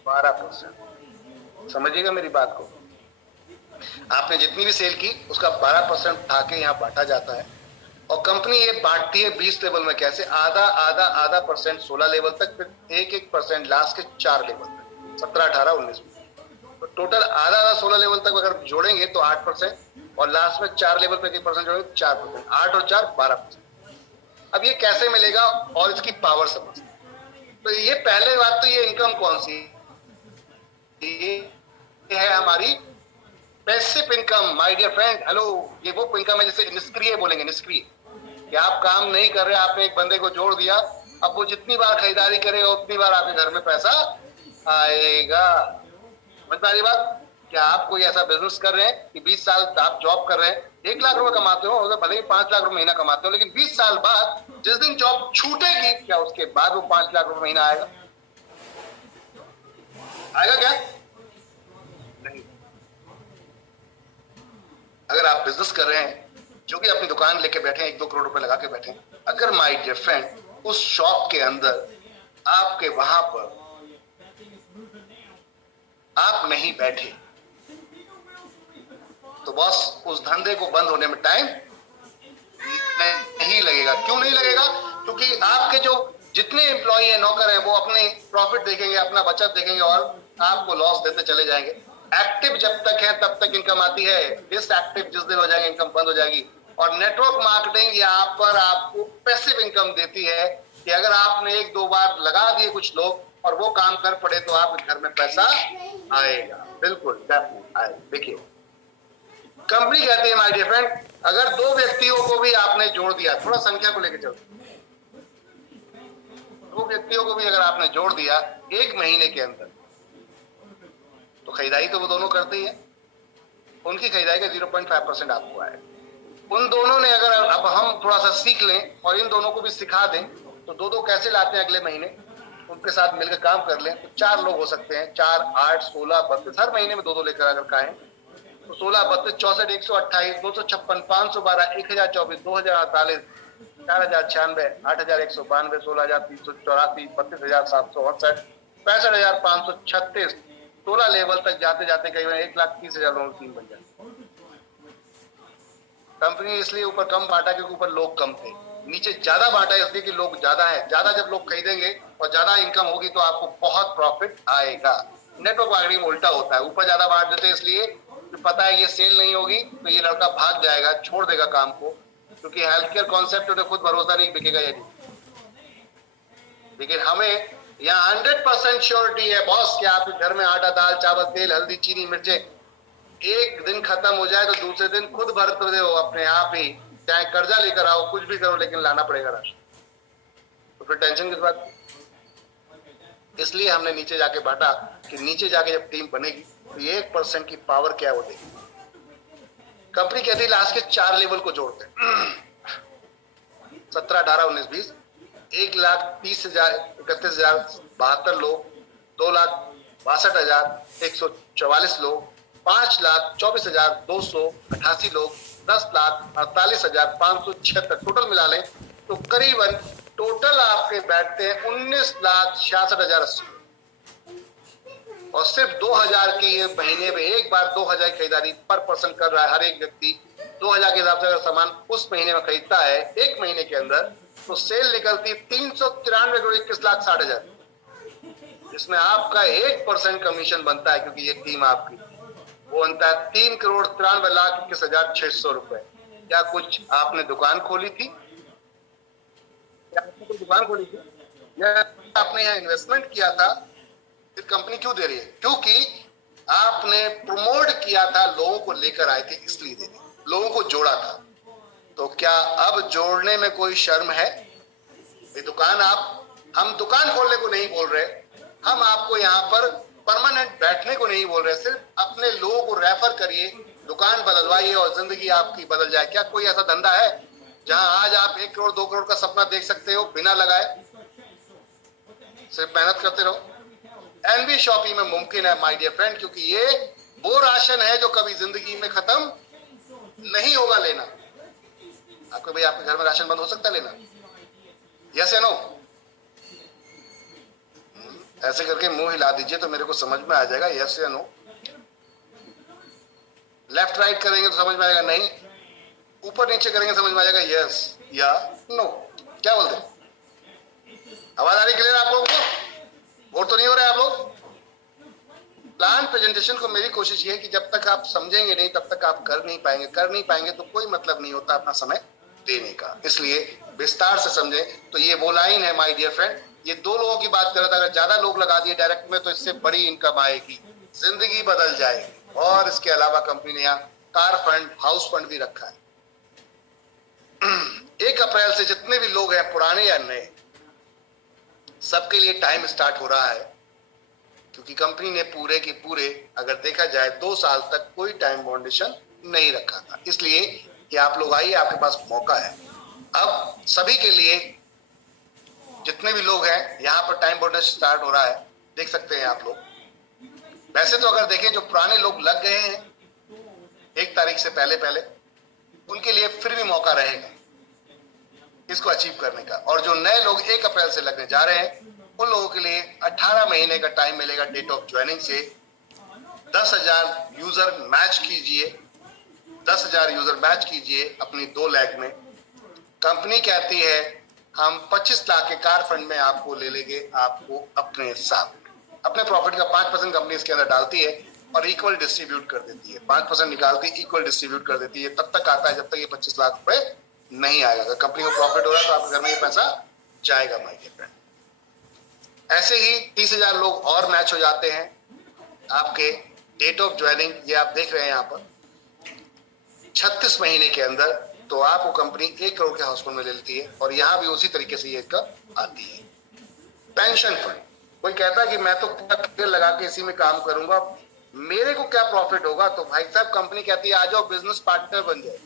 12%। समझिएगा मेरी बात को, आपने जितनी भी सेल की उसका 12% उठा के यहाँ बांटा जाता है। और कंपनी ये बांटती है 20 लेवल में। कैसे? आधा आधा आधा परसेंट 16 लेवल तक, फिर 1% लास्ट के 4 लेवल तक, 17, 18, 19 में। तो टोटल आधा आधा 16 लेवल तक अगर जोड़ेंगे तो 8%, और लास्ट में 4 लेवल पे 1% जोड़ेंगे 4%। 8 और 4 12%। अब ये कैसे मिलेगा और इसकी पावर समझ। तो ये पहले बात तो, ये इनकम कौन सी ये है? हमारी passive income my dear friend. Hello, ये वो इनकम है जैसे निष्क्रिय बोलेंगे, निष्क्रिय, कि आप काम नहीं कर रहे, आपने एक बंदे को जोड़ दिया, अब वो जितनी बार खरीदारी करेगा उतनी बार आपके घर में पैसा आएगा। समझ में आ रही बात? क्या आप कोई ऐसा बिजनेस कर रहे हैं कि 20 साल आप जॉब कर रहे हैं, 1 लाख रुपए कमाते हो, भले ही 5 लाख रुपए महीना कमाते हो, लेकिन 20 साल बाद जिस दिन जॉब छूटेगी, क्या उसके बाद वो 5 लाख रुपए महीना आएगा? आएगा क्या? नहीं। अगर आप बिजनेस कर रहे हैं, जो कि अपनी दुकान लेके बैठे हैं, 1-2 करोड़ रुपए लगा के बैठे हैं, अगर माय डियर फ्रेंड उस शॉप के अंदर आपके वहां पर आप नहीं बैठे, तो बस उस धंधे को बंद होने में टाइम नहीं लगेगा। क्यों नहीं लगेगा? क्योंकि आपके जो जितने एम्प्लॉई है, नौकर है, वो अपने प्रॉफिट देखेंगे, अपना बचत देखेंगे और आपको लॉस देते चले जाएंगे। एक्टिव जब तक है तब तक इनकम आती है, डिसएक्टिव जिस दिन हो जाएंगे इनकम बंद हो जाएगी। और नेटवर्क मार्केटिंग यहाँ पर आपको पैसिव इनकम देती है कि अगर आपने 1-2 बार लगा दिए कुछ लोग और वो काम कर पड़े तो आपके घर में पैसा आएगा। बिल्कुल आएगा। देखिए, कंपनी कहती है माय डियर फ्रेंड, अगर 2 व्यक्तियों को भी आपने जोड़ दिया, थोड़ा संख्या को लेकर चलते, 2 व्यक्तियों को भी अगर आपने जोड़ दिया 1 महीने के अंदर, तो खरीदारी तो वो दोनों करते ही है, उनकी खरीदारी का 0.5% आपको आएगा। उन दोनों ने अगर, अब हम थोड़ा सा सीख लें और इन दोनों को भी सिखा दें, तो 2-2 कैसे लाते हैं अगले महीने, उनके साथ मिलकर काम कर लें, तो 4 लोग हो सकते हैं। 4, 8, 16, 32, हर महीने में 2-2 लेकर अगर कहें तो 16, 32, 64, 128, 256, 512, 1024, 2048, 4096, 8192, 16384, 32768, 65536, 65,536, 16 लेवल तक जाते जाते कई बार 1,30,000 लोगों की टीम बन जाती। कंपनी इसलिए ऊपर कम बांटा क्योंकि ऊपर लोग कम थे, नीचे ज्यादा बांटा इसलिए कि लोग ज्यादा है। ज्यादा जब लोग खरीदेंगे और ज्यादा इनकम होगी तो आपको बहुत प्रॉफिट आएगा। नेटवर्क मार्केटिंग उल्टा होता है, ऊपर ज्यादा बांट देते हैं इसलिए पता है ये सेल नहीं होगी तो ये लड़का भाग जाएगा, छोड़ देगा काम को, क्योंकि हेल्थ केयर कॉन्सेप्ट उन्हें खुद भरोसा नहीं बिकेगा ये नहीं। लेकिन हमें यहाँ 100% श्योरिटी है बॉस कि आपके घर में आटा दाल चावल तेल हल्दी चीनी मिर्चे एक दिन खत्म हो जाए तो दूसरे दिन खुद भरते हो अपने आप ही, चाहे कर्जा लेकर आओ कुछ भी करो लेकिन लाना पड़ेगा राशन। तो फिर टेंशन किस बात। इसलिए हमने नीचे जाके बांटा कि नीचे जाके जब टीम बनेगी तो ये 1% की पावर क्या होती। कंपनी कहती है लास्ट के 4 लेवल को जोड़ते 17, 18, 19, 20, 1,30,031,072 लोग, 2,62,144 लोग, 5,24,288 लोग, 10,48,576 टोटल मिला लें तो करीबन टोटल आपके बैठते हैं 19,66,080 और सिर्फ 2,000 की महीने में एक बार 2,000 की खरीदारी पर पर्सन कर रहा है। हर एक व्यक्ति 2,000 के हिसाब से अगर सामान उस महीने में खरीदता है एक महीने के अंदर तो सेल निकलती 393,21,60,000, जिसमें आपका 1% कमीशन बनता है क्योंकि ये टीम आपकी वो बनता है 3,93,21,600 रुपए। क्या कुछ आपने दुकान खोली थी, दुकान खोली थी या आपने यहाँ इन्वेस्टमेंट किया था? फिर कंपनी क्यों दे रही है? क्योंकि आपने प्रमोट किया था, लोगों को लेकर आए थे इसलिए दे रही, लोगों को जोड़ा था। तो क्या अब जोड़ने में कोई शर्म है? ये दुकान हम दुकान खोलने को नहीं बोल रहे, हम आपको यहाँ पर परमानेंट बैठने को नहीं बोल रहे, सिर्फ अपने लोगों को रेफर करिए, दुकान बदलवाइए और जिंदगी आपकी बदल जाए। क्या कोई ऐसा धंधा है जहां आज आप 1 करोड़ 2 करोड़ का सपना देख सकते हो बिना लगाए? सिर्फ मेहनत करते रहो। एनबी शॉपी में मुमकिन है माय डियर फ्रेंड, क्योंकि ये वो राशन है जो कभी जिंदगी में खत्म नहीं होगा लेना। आपको भाई आपके घर में राशन बंद हो सकता है लेना? यस या नो? ऐसे करके मुंह हिला दीजिए तो मेरे को समझ में आ जाएगा यस या नो। लेफ्ट राइट करेंगे तो समझ में आएगा नहीं, ऊपर नीचे करेंगे समझ में आ जाएगा यस या नो। क्या बोलते हैं? आवाज आ रही क्लियर आप लोगों को? वोट तो नहीं हो रहे आप लोग? प्लान प्रेजेंटेशन को मेरी कोशिश ये है कि जब तक आप समझेंगे नहीं तब तक आप कर नहीं पाएंगे तो कोई मतलब नहीं होता अपना समय देने का। इसलिए विस्तार से समझें। तो ये वो लाइन है माय डियर फ्रेंड, ये 2 लोगों की बात कर रहा था, अगर ज्यादा लोग लगा दिए डायरेक्ट में तो इससे बड़ी इनकम आएगी, जिंदगी बदल जाएगी। और इसके अलावा कंपनी ने यहाँ कार फंड हाउस फंड भी रखा है। 1 अप्रैल से जितने भी लोग हैं पुराने या नए सबके लिए टाइम स्टार्ट हो रहा है, क्योंकि कंपनी ने पूरे के पूरे अगर देखा जाए 2 साल तक कोई टाइम बाउंडेशन नहीं रखा था। इसलिए कि आप लोग आइए, आपके पास मौका है। अब सभी के लिए जितने भी लोग हैं यहाँ पर टाइम बाउंडेशन स्टार्ट हो रहा है, देख सकते हैं आप लोग। वैसे तो अगर देखें जो पुराने लोग लग गए हैं 1 तारीख से पहले उनके लिए फिर भी मौका रहेगा इसको अचीव करने का। और जो नए लोग 1 अप्रैल से लगने जा रहे हैं उन लोगों के लिए 18 महीने का टाइम मिलेगा डेट ऑफ ज्वाइनिंग से। 10,000 यूजर मैच कीजिए, 10,000 यूजर मैच कीजिए अपनी 2 लाख में। कंपनी कहती है हम 25 लाख के कार फंड में आपको ले लेंगे, आपको अपने साथ अपने प्रॉफिट का 5% कंपनी इसके अंदर डालती है और इक्वल डिस्ट्रीब्यूट कर देती है। 5% निकालती है, इक्वल डिस्ट्रीब्यूट कर देती है। तब तक आता है जब तक ये 25 लाख रुपए नहीं आएगा। अगर कंपनी को प्रॉफिट हो रहा है तो आपके घर में ये पैसा जाएगा माय डियर फ्रेंड। ऐसे ही 30,000 लोग और मैच हो जाते हैं आपके डेट ऑफ ज्वाइनिंग, ये आप देख रहे हैं यहाँ पर 36 महीने के अंदर, तो आपको कंपनी 1 करोड़ के हाउस फंड में ले लेती है। और यहाँ भी उसी तरीके से ये इसका आती है। पेंशन फंड, कोई कहता है कि मैं तो लगा के इसी में काम करूंगा, मेरे को क्या प्रॉफिट होगा? तो भाई साहब कंपनी कहती है आ जाओ बिजनेस पार्टनर बन जाए।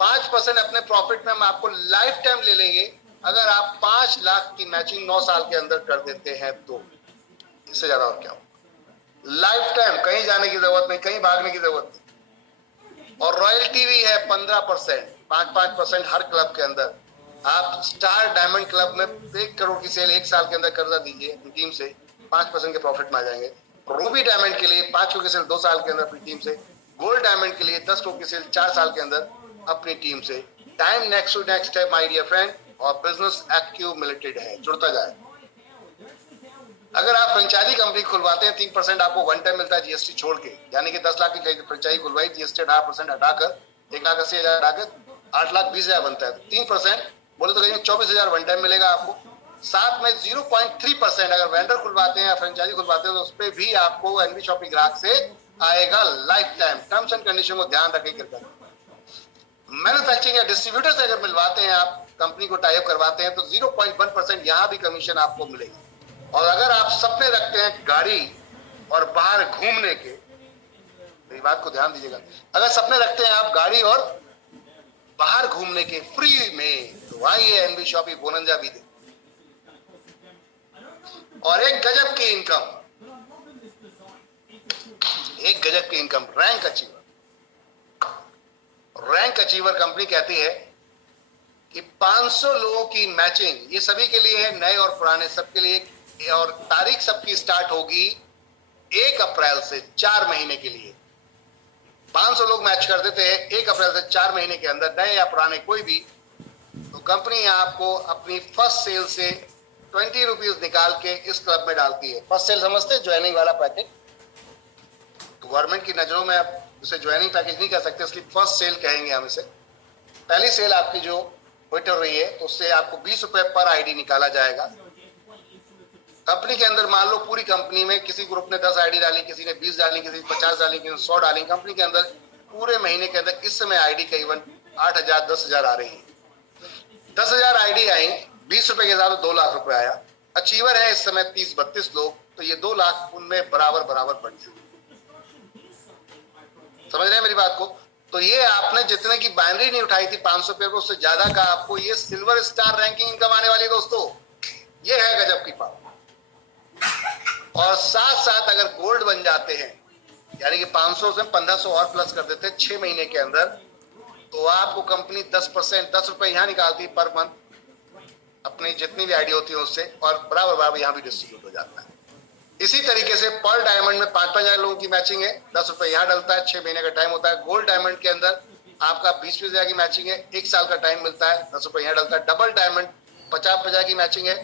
5% अपने प्रॉफिट में हम आपको लाइफ टाइम ले लेंगे अगर आप 5 लाख की मैचिंग 9 साल के अंदर कर देते हैं तो। इससे ज्यादा और क्या हो? लाइफ टाइम, कहीं जाने की जरूरत नहीं, कहीं भागने की जरूरत नहीं। और रॉयल्टी भी है 15%, 5% हर क्लब के अंदर। आप स्टार डायमंड क्लब में 1 करोड़ की सेल 1 साल के अंदर कर्जा दीजिए टीम से, 5% के प्रॉफिट में आ जाएंगे। रूबी डायमंड के लिए 5 करोड़ की सेल 2 साल के अंदर अपनी टीम से, गोल्ड डायमंड के लिए 10 करोड़ की सेल 4 साल के अंदर अपनी टीम से। टाइम नेक्स्ट टू नेक्स्ट है माय डियर फ्रेंड, और बिजनेस एक्यूमुलेटेड है, जुड़ता जाए। अगर आप फ्रेंचाइजी कंपनी खुलवाते हैं 3% आपको वन टाइम मिलता है जीएसटी छोड़ के, यानी कि 10 लाख की फ्रेंचाइजी खुलवाई, जीएसटी 18% हटाकर 1,80,000 हटाकर 8,20,000 बनता है। 3% बोले तो कहीं 24,000 वन टाइम मिलेगा आपको। साथ में 0.3% अगर वेंडर खुलवाते हैं या फ्रेंचाइजी खुलवाते हैं तो उस पर भी आपको एनबी शॉपिंग ग्राहक से आएगा life time. Terms and condition को ध्यान रखें कृपया। मैन्युफैक्चरिंग या डिस्ट्रीब्यूटर से अगर मिलवाते हैं आप, कंपनी को टाई अप करवाते हैं, तो 0.1% यहाँ भी कमीशन आपको मिलेगी। और अगर आप सपने रखते हैं गाड़ी और बाहर घूमने के, मेरी बात को ध्यान दीजिएगा, अगर सपने रखते हैं आप गाड़ी और बाहर घूमने के फ्री में, तो आइए एनबी शॉपिंग बोनंजा भी दे। और एक गजब की इनकम, एक गजब की income, rank achiever. Rank achiever company कहती है कि 500 लोगों की मैचिंग, ये सभी के लिए है, नए और पुराने सबके लिए, और तारीख सबकी स्टार्ट होगी 1 अप्रैल से 4 महीने के लिए। 500 लोग मैच कर देते हैं 1 अप्रैल से 4 महीने के अंदर, नए या पुराने कोई भी। तो कंपनी आपको अपनी फर्स्ट सेल से 20 रुपीज निकाल के इस क्लब में डालती है। फर्स्ट सेल समझते हैं, ज्वाइनिंग वाला पैकेज। तो गवर्नमेंट की नजरों में आप उसे ज्वाइनिंग पैकेज नहीं कह सकते, इसलिए फर्स्ट सेल कहेंगे हम इसे। पहली सेल आपकी जो हिट हो रही है तो उससे आपको 20 रुपए पर आईडी निकाला जाएगा। कंपनी के अंदर मान लो पूरी कंपनी में किसी ग्रुप ने 10 आईडी डाली, किसी ने 20 डाली, किसी ने 50 डाली, किसी ने 100 डाली। कंपनी के अंदर पूरे महीने के अंदर इस समय आईडी करीबन 8,000 10,000 आ रही है। 10,000 आईडी आई, 20 रुपए के हिसाब से 2 लाख रुपए आया। अचीवर है इस समय 30-32 लोग, तो ये 2 लाख उनमें बराबर बराबर बढ़ जाए। समझ रहे हैं मेरी बात को? तो ये आपने जितने की बाइनरी नहीं उठाई थी 500 पे, उससे ज्यादा का आपको ये सिल्वर स्टार रैंकिंग इनकम आने वाली है दोस्तों। ये है गजब की पावर। और साथ साथ अगर गोल्ड बन जाते हैं, यानी कि 500 से 1500 और प्लस कर देते हैं 6 महीने के अंदर, तो आपको कंपनी 10% 10 रुपए यहाँ निकालती है पर मंथ अपनी जितनी भी आईडी होती है उससे, और बराबर बराबर यहाँ भी डिस्ट्रीब्यूट हो जाता है। इसी तरीके से पर डायमंड में 5,000 लोगों की मैचिंग है, 10 रुपए यहाँ डलता है, 6 महीने का टाइम होता है। गोल्ड डायमंड के अंदर आपका 20,000 की मैचिंग है, 1 साल का टाइम मिलता है, 10 रुपए यहाँ डलता है। डबल डायमंड 50,000 की मैचिंग है,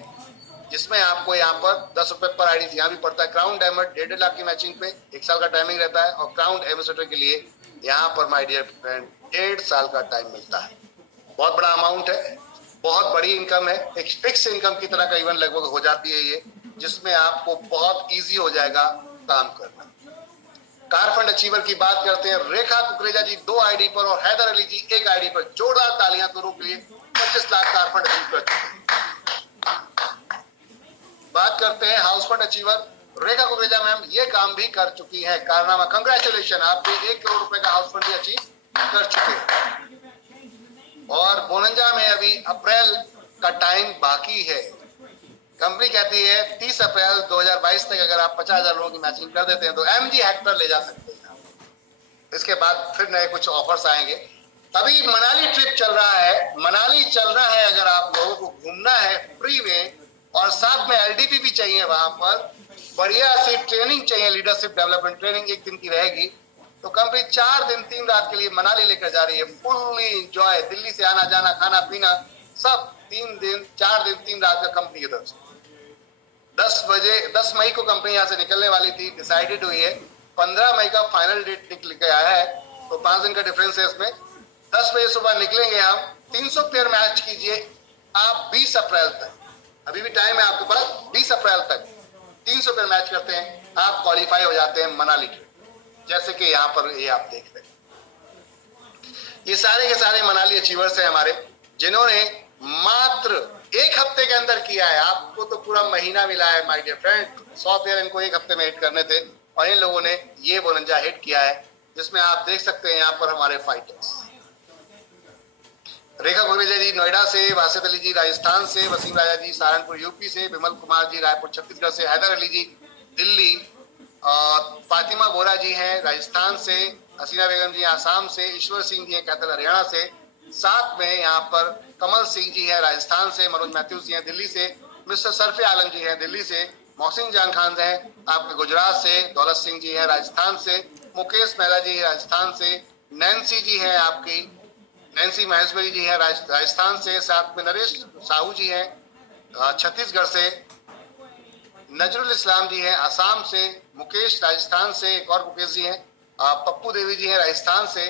जिसमें आपको यहाँ पर 10 रुपए पर आईडी यहाँ भी पड़ता है। क्राउन डायमंड 1.5 लाख की मैचिंग पे 1 साल का टाइमिंग रहता है, और क्राउन एम्बेसडर के लिए यहाँ पर माय डियर फ्रेंड 1.5 साल का टाइम मिलता है। बहुत बड़ा अमाउंट है, बहुत बड़ी इनकम है, एक फिक्स इनकम की तरह करीबन लगभग हो जाती है ये, जिसमें आपको बहुत इजी हो जाएगा काम करना। कार फंड अचीवर की बात करते हैं। रेखा कुकरेजा जी 2 आईडी पर और हैदर अली जी 1 आईडी पर, जोरदार तालियां दोनों के लिए। 25 लाख कार फंड अचीव कर चुके हैं। बात करते हैं हाउस फंड अचीवर। रेखा कुकरेजा मैम ये काम भी कर चुकी है, कारनामा, कंग्रेचुलेशन, आप भी 1 करोड़ रुपए का हाउस फंड भी अचीव कर चुके हैं। और बोनंजा में अभी अप्रैल का टाइम बाकी है। कंपनी कहती है 30 अप्रैल 2022 तक अगर आप 50,000 लोगों की मैचिंग कर देते हैं तो एमजी हेक्टर ले जा सकते हैं। इसके बाद फिर नए कुछ ऑफर्स आएंगे। अभी मनाली ट्रिप चल रहा है, मनाली चल रहा है। अगर आप लोगों को घूमना है फ्री में और साथ में एलडीपी भी चाहिए, वहां पर बढ़िया सी ट्रेनिंग चाहिए, लीडरशिप डेवलपमेंट ट्रेनिंग 1 दिन की रहेगी, तो कंपनी 4 दिन 3 रात के लिए मनाली लेकर जा रही है। फुल्ली एंजॉय, दिल्ली से आना जाना, खाना पीना सब 4 दिन 3 रात का कंपनी की तरफ से। 10 मई को कंपनी यहाँ से निकलने वाली थी, डिसाइडेड हुई है। 15 मई का फाइनल डेट निकल के आया है, तो 5 दिन का डिफरेंस है इसमें। 10 बजे सुबह निकलेंगे हम। 300 पेयर मैच कीजिए आप 20 अप्रैल तक, अभी भी टाइम है आपके पास। 20 अप्रैल तक 300 पेयर मैच करते हैं, आप क्वालिफाई हो जाते हैं मनाली के। जैसे कि यहाँ पर ये आप देख रहे हैं, ये सारे के सारे मनाली अचीवर्स हैं हमारे, जिन्होंने मात्र 1 हफ्ते के अंदर किया है। आपको तो पूरा महीना मिला है माय डियर फ्रेंड। 100 पेयर इनको 1 हफ्ते में हिट करने थे, और इन लोगों ने ये बोनंजा हिट किया है, जिसमें आप देख सकते हैं यहाँ पर हमारे फाइटर्स। रेखा कुकरेजा जी नोएडा से, वासित अली जी राजस्थान से, वसीम राजा जी सहारनपुर यूपी से, विमल कुमार जी रायपुर छत्तीसगढ़ से, हैदर अली जी दिल्ली, और फातिमा बोरा जी हैं राजस्थान से, हसीना बेगम जी आसाम से, ईश्वर सिंह जी हैं कैथल हरियाणा से, साथ में यहाँ पर कमल सिंह जी हैं राजस्थान से, मनोज मैथ्यूज जी हैं दिल्ली से, मिस्टर सरफे आलम जी हैं दिल्ली से, मोहसिन जान खान हैं आपके गुजरात से, दौलत सिंह जी हैं राजस्थान से, मुकेश मेहरा जी है राजस्थान से, नैन्सी जी हैं आपकी, नैन्सी महेश्वरी जी हैं राजस्थान से, साथ में नरेश साहू जी हैं छत्तीसगढ़ से, नजरुल इस्लाम जी हैं आसाम से, मुकेश राजस्थान से, एक और मुकेश जी हैं, पप्पू देवी जी हैं राजस्थान से,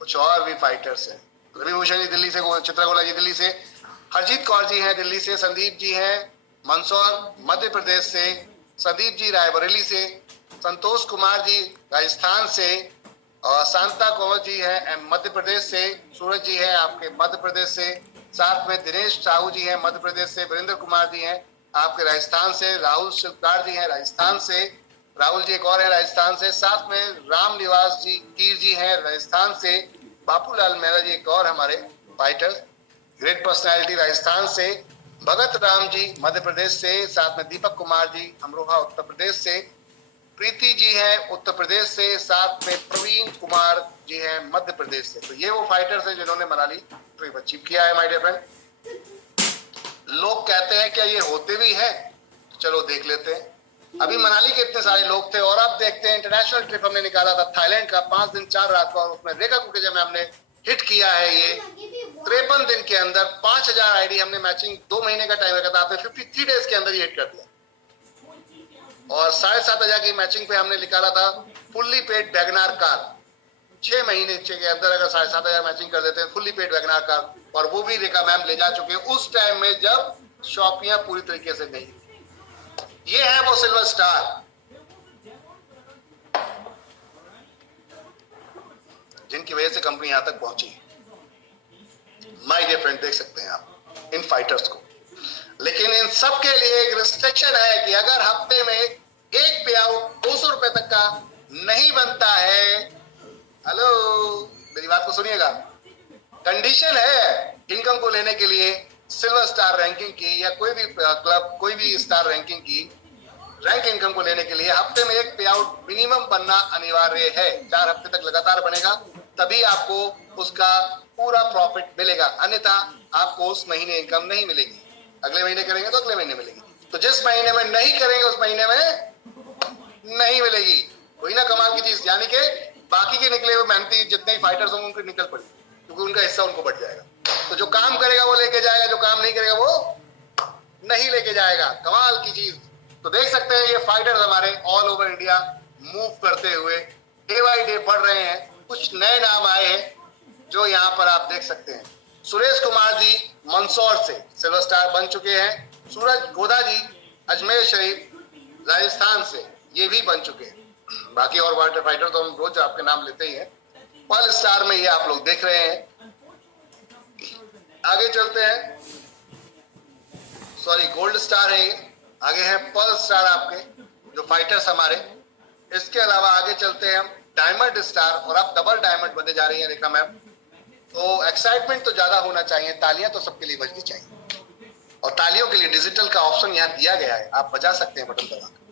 कुछ और भी फाइटर्स हैं, रवि भूषण जी दिल्ली से, चित्रागोला जी दिल्ली से, हरजीत कौर जी हैं दिल्ली से, संदीप जी हैं मंदसौर मध्य प्रदेश से, संदीप जी रायबरेली से, संतोष कुमार जी राजस्थान से, और शांता कंवर जी हैं मध्य प्रदेश से, सूरज जी हैं आपके मध्य प्रदेश से, साथ में दिनेश साहू जी हैं मध्य प्रदेश से, वीरेंद्र कुमार जी हैं आपके राजस्थान से, राहुल शिल्पकार जी हैं राजस्थान से, राहुल जी एक और है राजस्थान से, साथ में राम निवास जी कीर जी हैं राजस्थान से, बापूलाल मेहरा जी एक और हमारे फाइटर ग्रेट पर्सनैलिटी राजस्थान से, भगत राम जी मध्य प्रदेश से, साथ में दीपक कुमार जी अमरोहा उत्तर प्रदेश से, प्रीति जी हैं उत्तर प्रदेश से, साथ में प्रवीण कुमार जी हैं मध्य प्रदेश से। तो ये वो फाइटर्स हैं जिन्होंने मनाली ट्रिप अचीव किया है माय डियर फ्रेंड। लोग कहते हैं क्या ये होते भी हैं, तो चलो देख लेते हैं। अभी मनाली के इतने सारे लोग थे और अब देखते हैं इंटरनेशनल ट्रिप हमने निकाला था थाईलैंड का 5 दिन 4 रात का, और उसमें रेखा कुकरेजा में हमने हिट किया है ये 53 दिन के अंदर 5000 आईडी हमने मैचिंग 2 महीने का टाइम रखा था, आपने 53 डेज के अंदर ही हिट कर दिया। और 7500 की मैचिंग पे हमने निकाला था फुल्ली पेड वैगनार कार, 6 महीने के अंदर अगर 7500 मैचिंग कर देते हैं फुल्ली पेड वैगनार कार, और वो भी रेखा मैम ले जा चुके हैं उस टाइम में जब शॉपियां पूरी तरीके से नहीं। ये है वो सिल्वर स्टार जिनकी वजह से कंपनी यहां तक पहुंची। माय डियर फ्रेंड देख सकते हैं आप इन फाइटर्स को, लेकिन इन सब के लिए एक रिस्ट्रिक्शन है कि अगर हफ्ते में एक पे आउट 200 रुपए तक का नहीं बनता है, हेलो मेरी बात को सुनिएगा, कंडीशन है इनकम को लेने के लिए सिल्वर स्टार रैंकिंग की या कोई भी क्लब कोई भी स्टार रैंकिंग की रैंक इनकम को लेने के लिए हफ्ते में एक पे आउट मिनिमम बनना अनिवार्य है। 4 हफ्ते तक लगातार बनेगा तभी आपको उसका पूरा प्रॉफिट मिलेगा, अन्यथा आपको उस महीने इनकम नहीं मिलेगी। अगले महीने करेंगे तो अगले महीने मिलेगी, तो जिस महीने में नहीं करेंगे उस महीने में नहीं मिलेगी। वही ना कमाल की चीज, यानी कि बाकी के निकले हुए मेहनती जितने ही फाइटर्स होंगे उनके निकल पड़े, क्योंकि उनका हिस्सा उनको बढ़ जाएगा। तो जो काम करेगा वो लेके जाएगा, जो काम नहीं करेगा वो नहीं लेके जाएगा। कमाल की चीज। तो देख सकते हैं ये फाइटर्स हमारे ऑल ओवर इंडिया मूव करते हुए डे बाई डे बढ़ रहे हैं। कुछ नए नाम आए हैं जो यहाँ पर आप देख सकते हैं। सुरेश कुमार जी मंदसौर से सिल्वर स्टार बन चुके हैं। सूरज गोदा जी अजमेर शरीफ राजस्थान से ये भी बन चुके हैं। बाकी और वाटर फाइटर तो हम रोज आपके नाम लेते ही हैं। पर्ल स्टार में ये आप लोग देख रहे हैं। आगे चलते हैं, सॉरी गोल्ड स्टार है ये, आगे है पर्ल स्टार आपके जो फाइटर्स हमारे। इसके अलावा आगे चलते हैं हम डायमंड स्टार, और अब डबल डायमंड बनने जा रही है रेखा मैम। तो एक्साइटमेंट तो ज्यादा होना चाहिए, तालियां तो सबके लिए बजनी चाहिए, और तालियों के लिए डिजिटल का ऑप्शन यहाँ दिया गया है, आप बजा सकते हैं बटन दबाकर।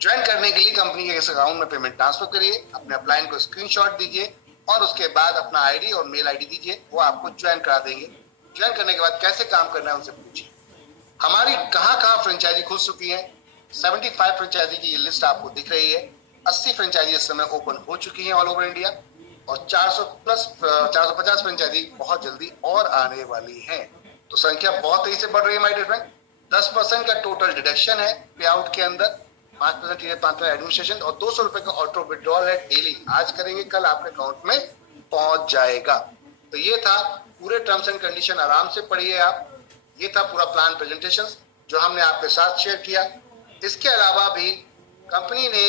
ज्वाइन करने के लिए कंपनी के इस अकाउंट में पेमेंट ट्रांसफर करिए, अपने अपलाइन को स्क्रीनशॉट दीजिए और उसके बाद अपना आईडी और मेल आईडी दीजिए, वो आपको ज्वाइन करा देंगे। ज्वाइन करने के बाद कैसे काम करना है उनसे पूछिए। हमारी कहाँ फ्रेंचाइजी खुल चुकी है, 75 फ्रेंचाइजी की ये लिस्ट आपको दिख रही है। 80 फ्रेंचाइजी इस समय ओपन हो चुकी हैं ऑल ओवर इंडिया, और 450 फ्रेंचाइजी बहुत जल्दी और आने वाली हैं। तो संख्या बहुत तेजी से बढ़ रही है माय डियर फ्रेंड। 10% का टोटल डिडक्शन है पे आउट के अंदर, 5% एडमिनिस्ट्रेशन, और 200 रुपए का ऑटो विड्रॉल है डेली। आज करेंगे कल आपके अकाउंट में पहुंच जाएगा। तो ये था, पूरे टर्म्स एंड कंडीशन आराम से पढ़िए आप। ये था पूरा प्लान प्रेजेंटेशन जो हमने आपके साथ शेयर किया। इसके अलावा भी कंपनी ने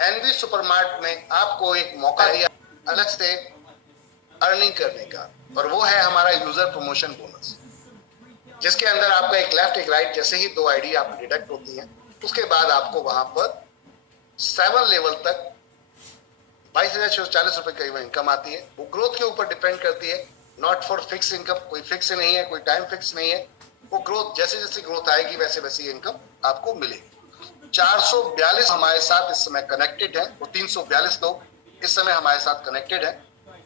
एनवी सुपरमार्ट में आपको एक मौका दिया अलग से अर्निंग करने का, और वो है हमारा यूजर प्रमोशन बोनस, जिसके अंदर आपका एक लेफ्ट एक राइट जैसे ही 2 आईडी आप डिडक्ट होती हैं, उसके बाद आपको वहां पर 7 लेवल तक 22,040 रुपए की इनकम आती है। वो ग्रोथ के ऊपर डिपेंड करती है, नॉट फॉर फिक्स इनकम, कोई फिक्स नहीं है, कोई टाइम फिक्स नहीं है। वो ग्रोथ जैसे जैसे ग्रोथ आएगी वैसे वैसे इनकम आपको मिलेगी। 442 हमारे साथ इस समय कनेक्टेड है, वो 342 लोग इस समय हमारे साथ कनेक्टेड है।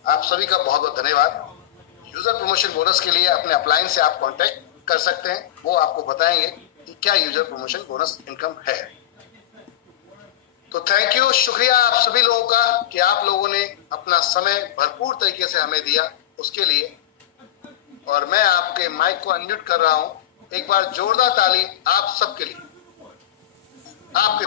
आप सभी का बहुत बहुत धन्यवाद। यूजर प्रमोशन बोनस के लिए अपने अपलाइन से आप कांटेक्ट कर सकते हैं, वो आपको बताएंगे कि क्या यूजर प्रमोशन बोनस इनकम है। तो थैंक यू, शुक्रिया आप सभी लोगों का कि आप लोगों ने अपना समय भरपूर तरीके से हमें दिया, उसके लिए। और मैं आपके माइक को अनम्यूट कर रहा हूं। एक बार जोरदार ताली आप सबके लिए, आपके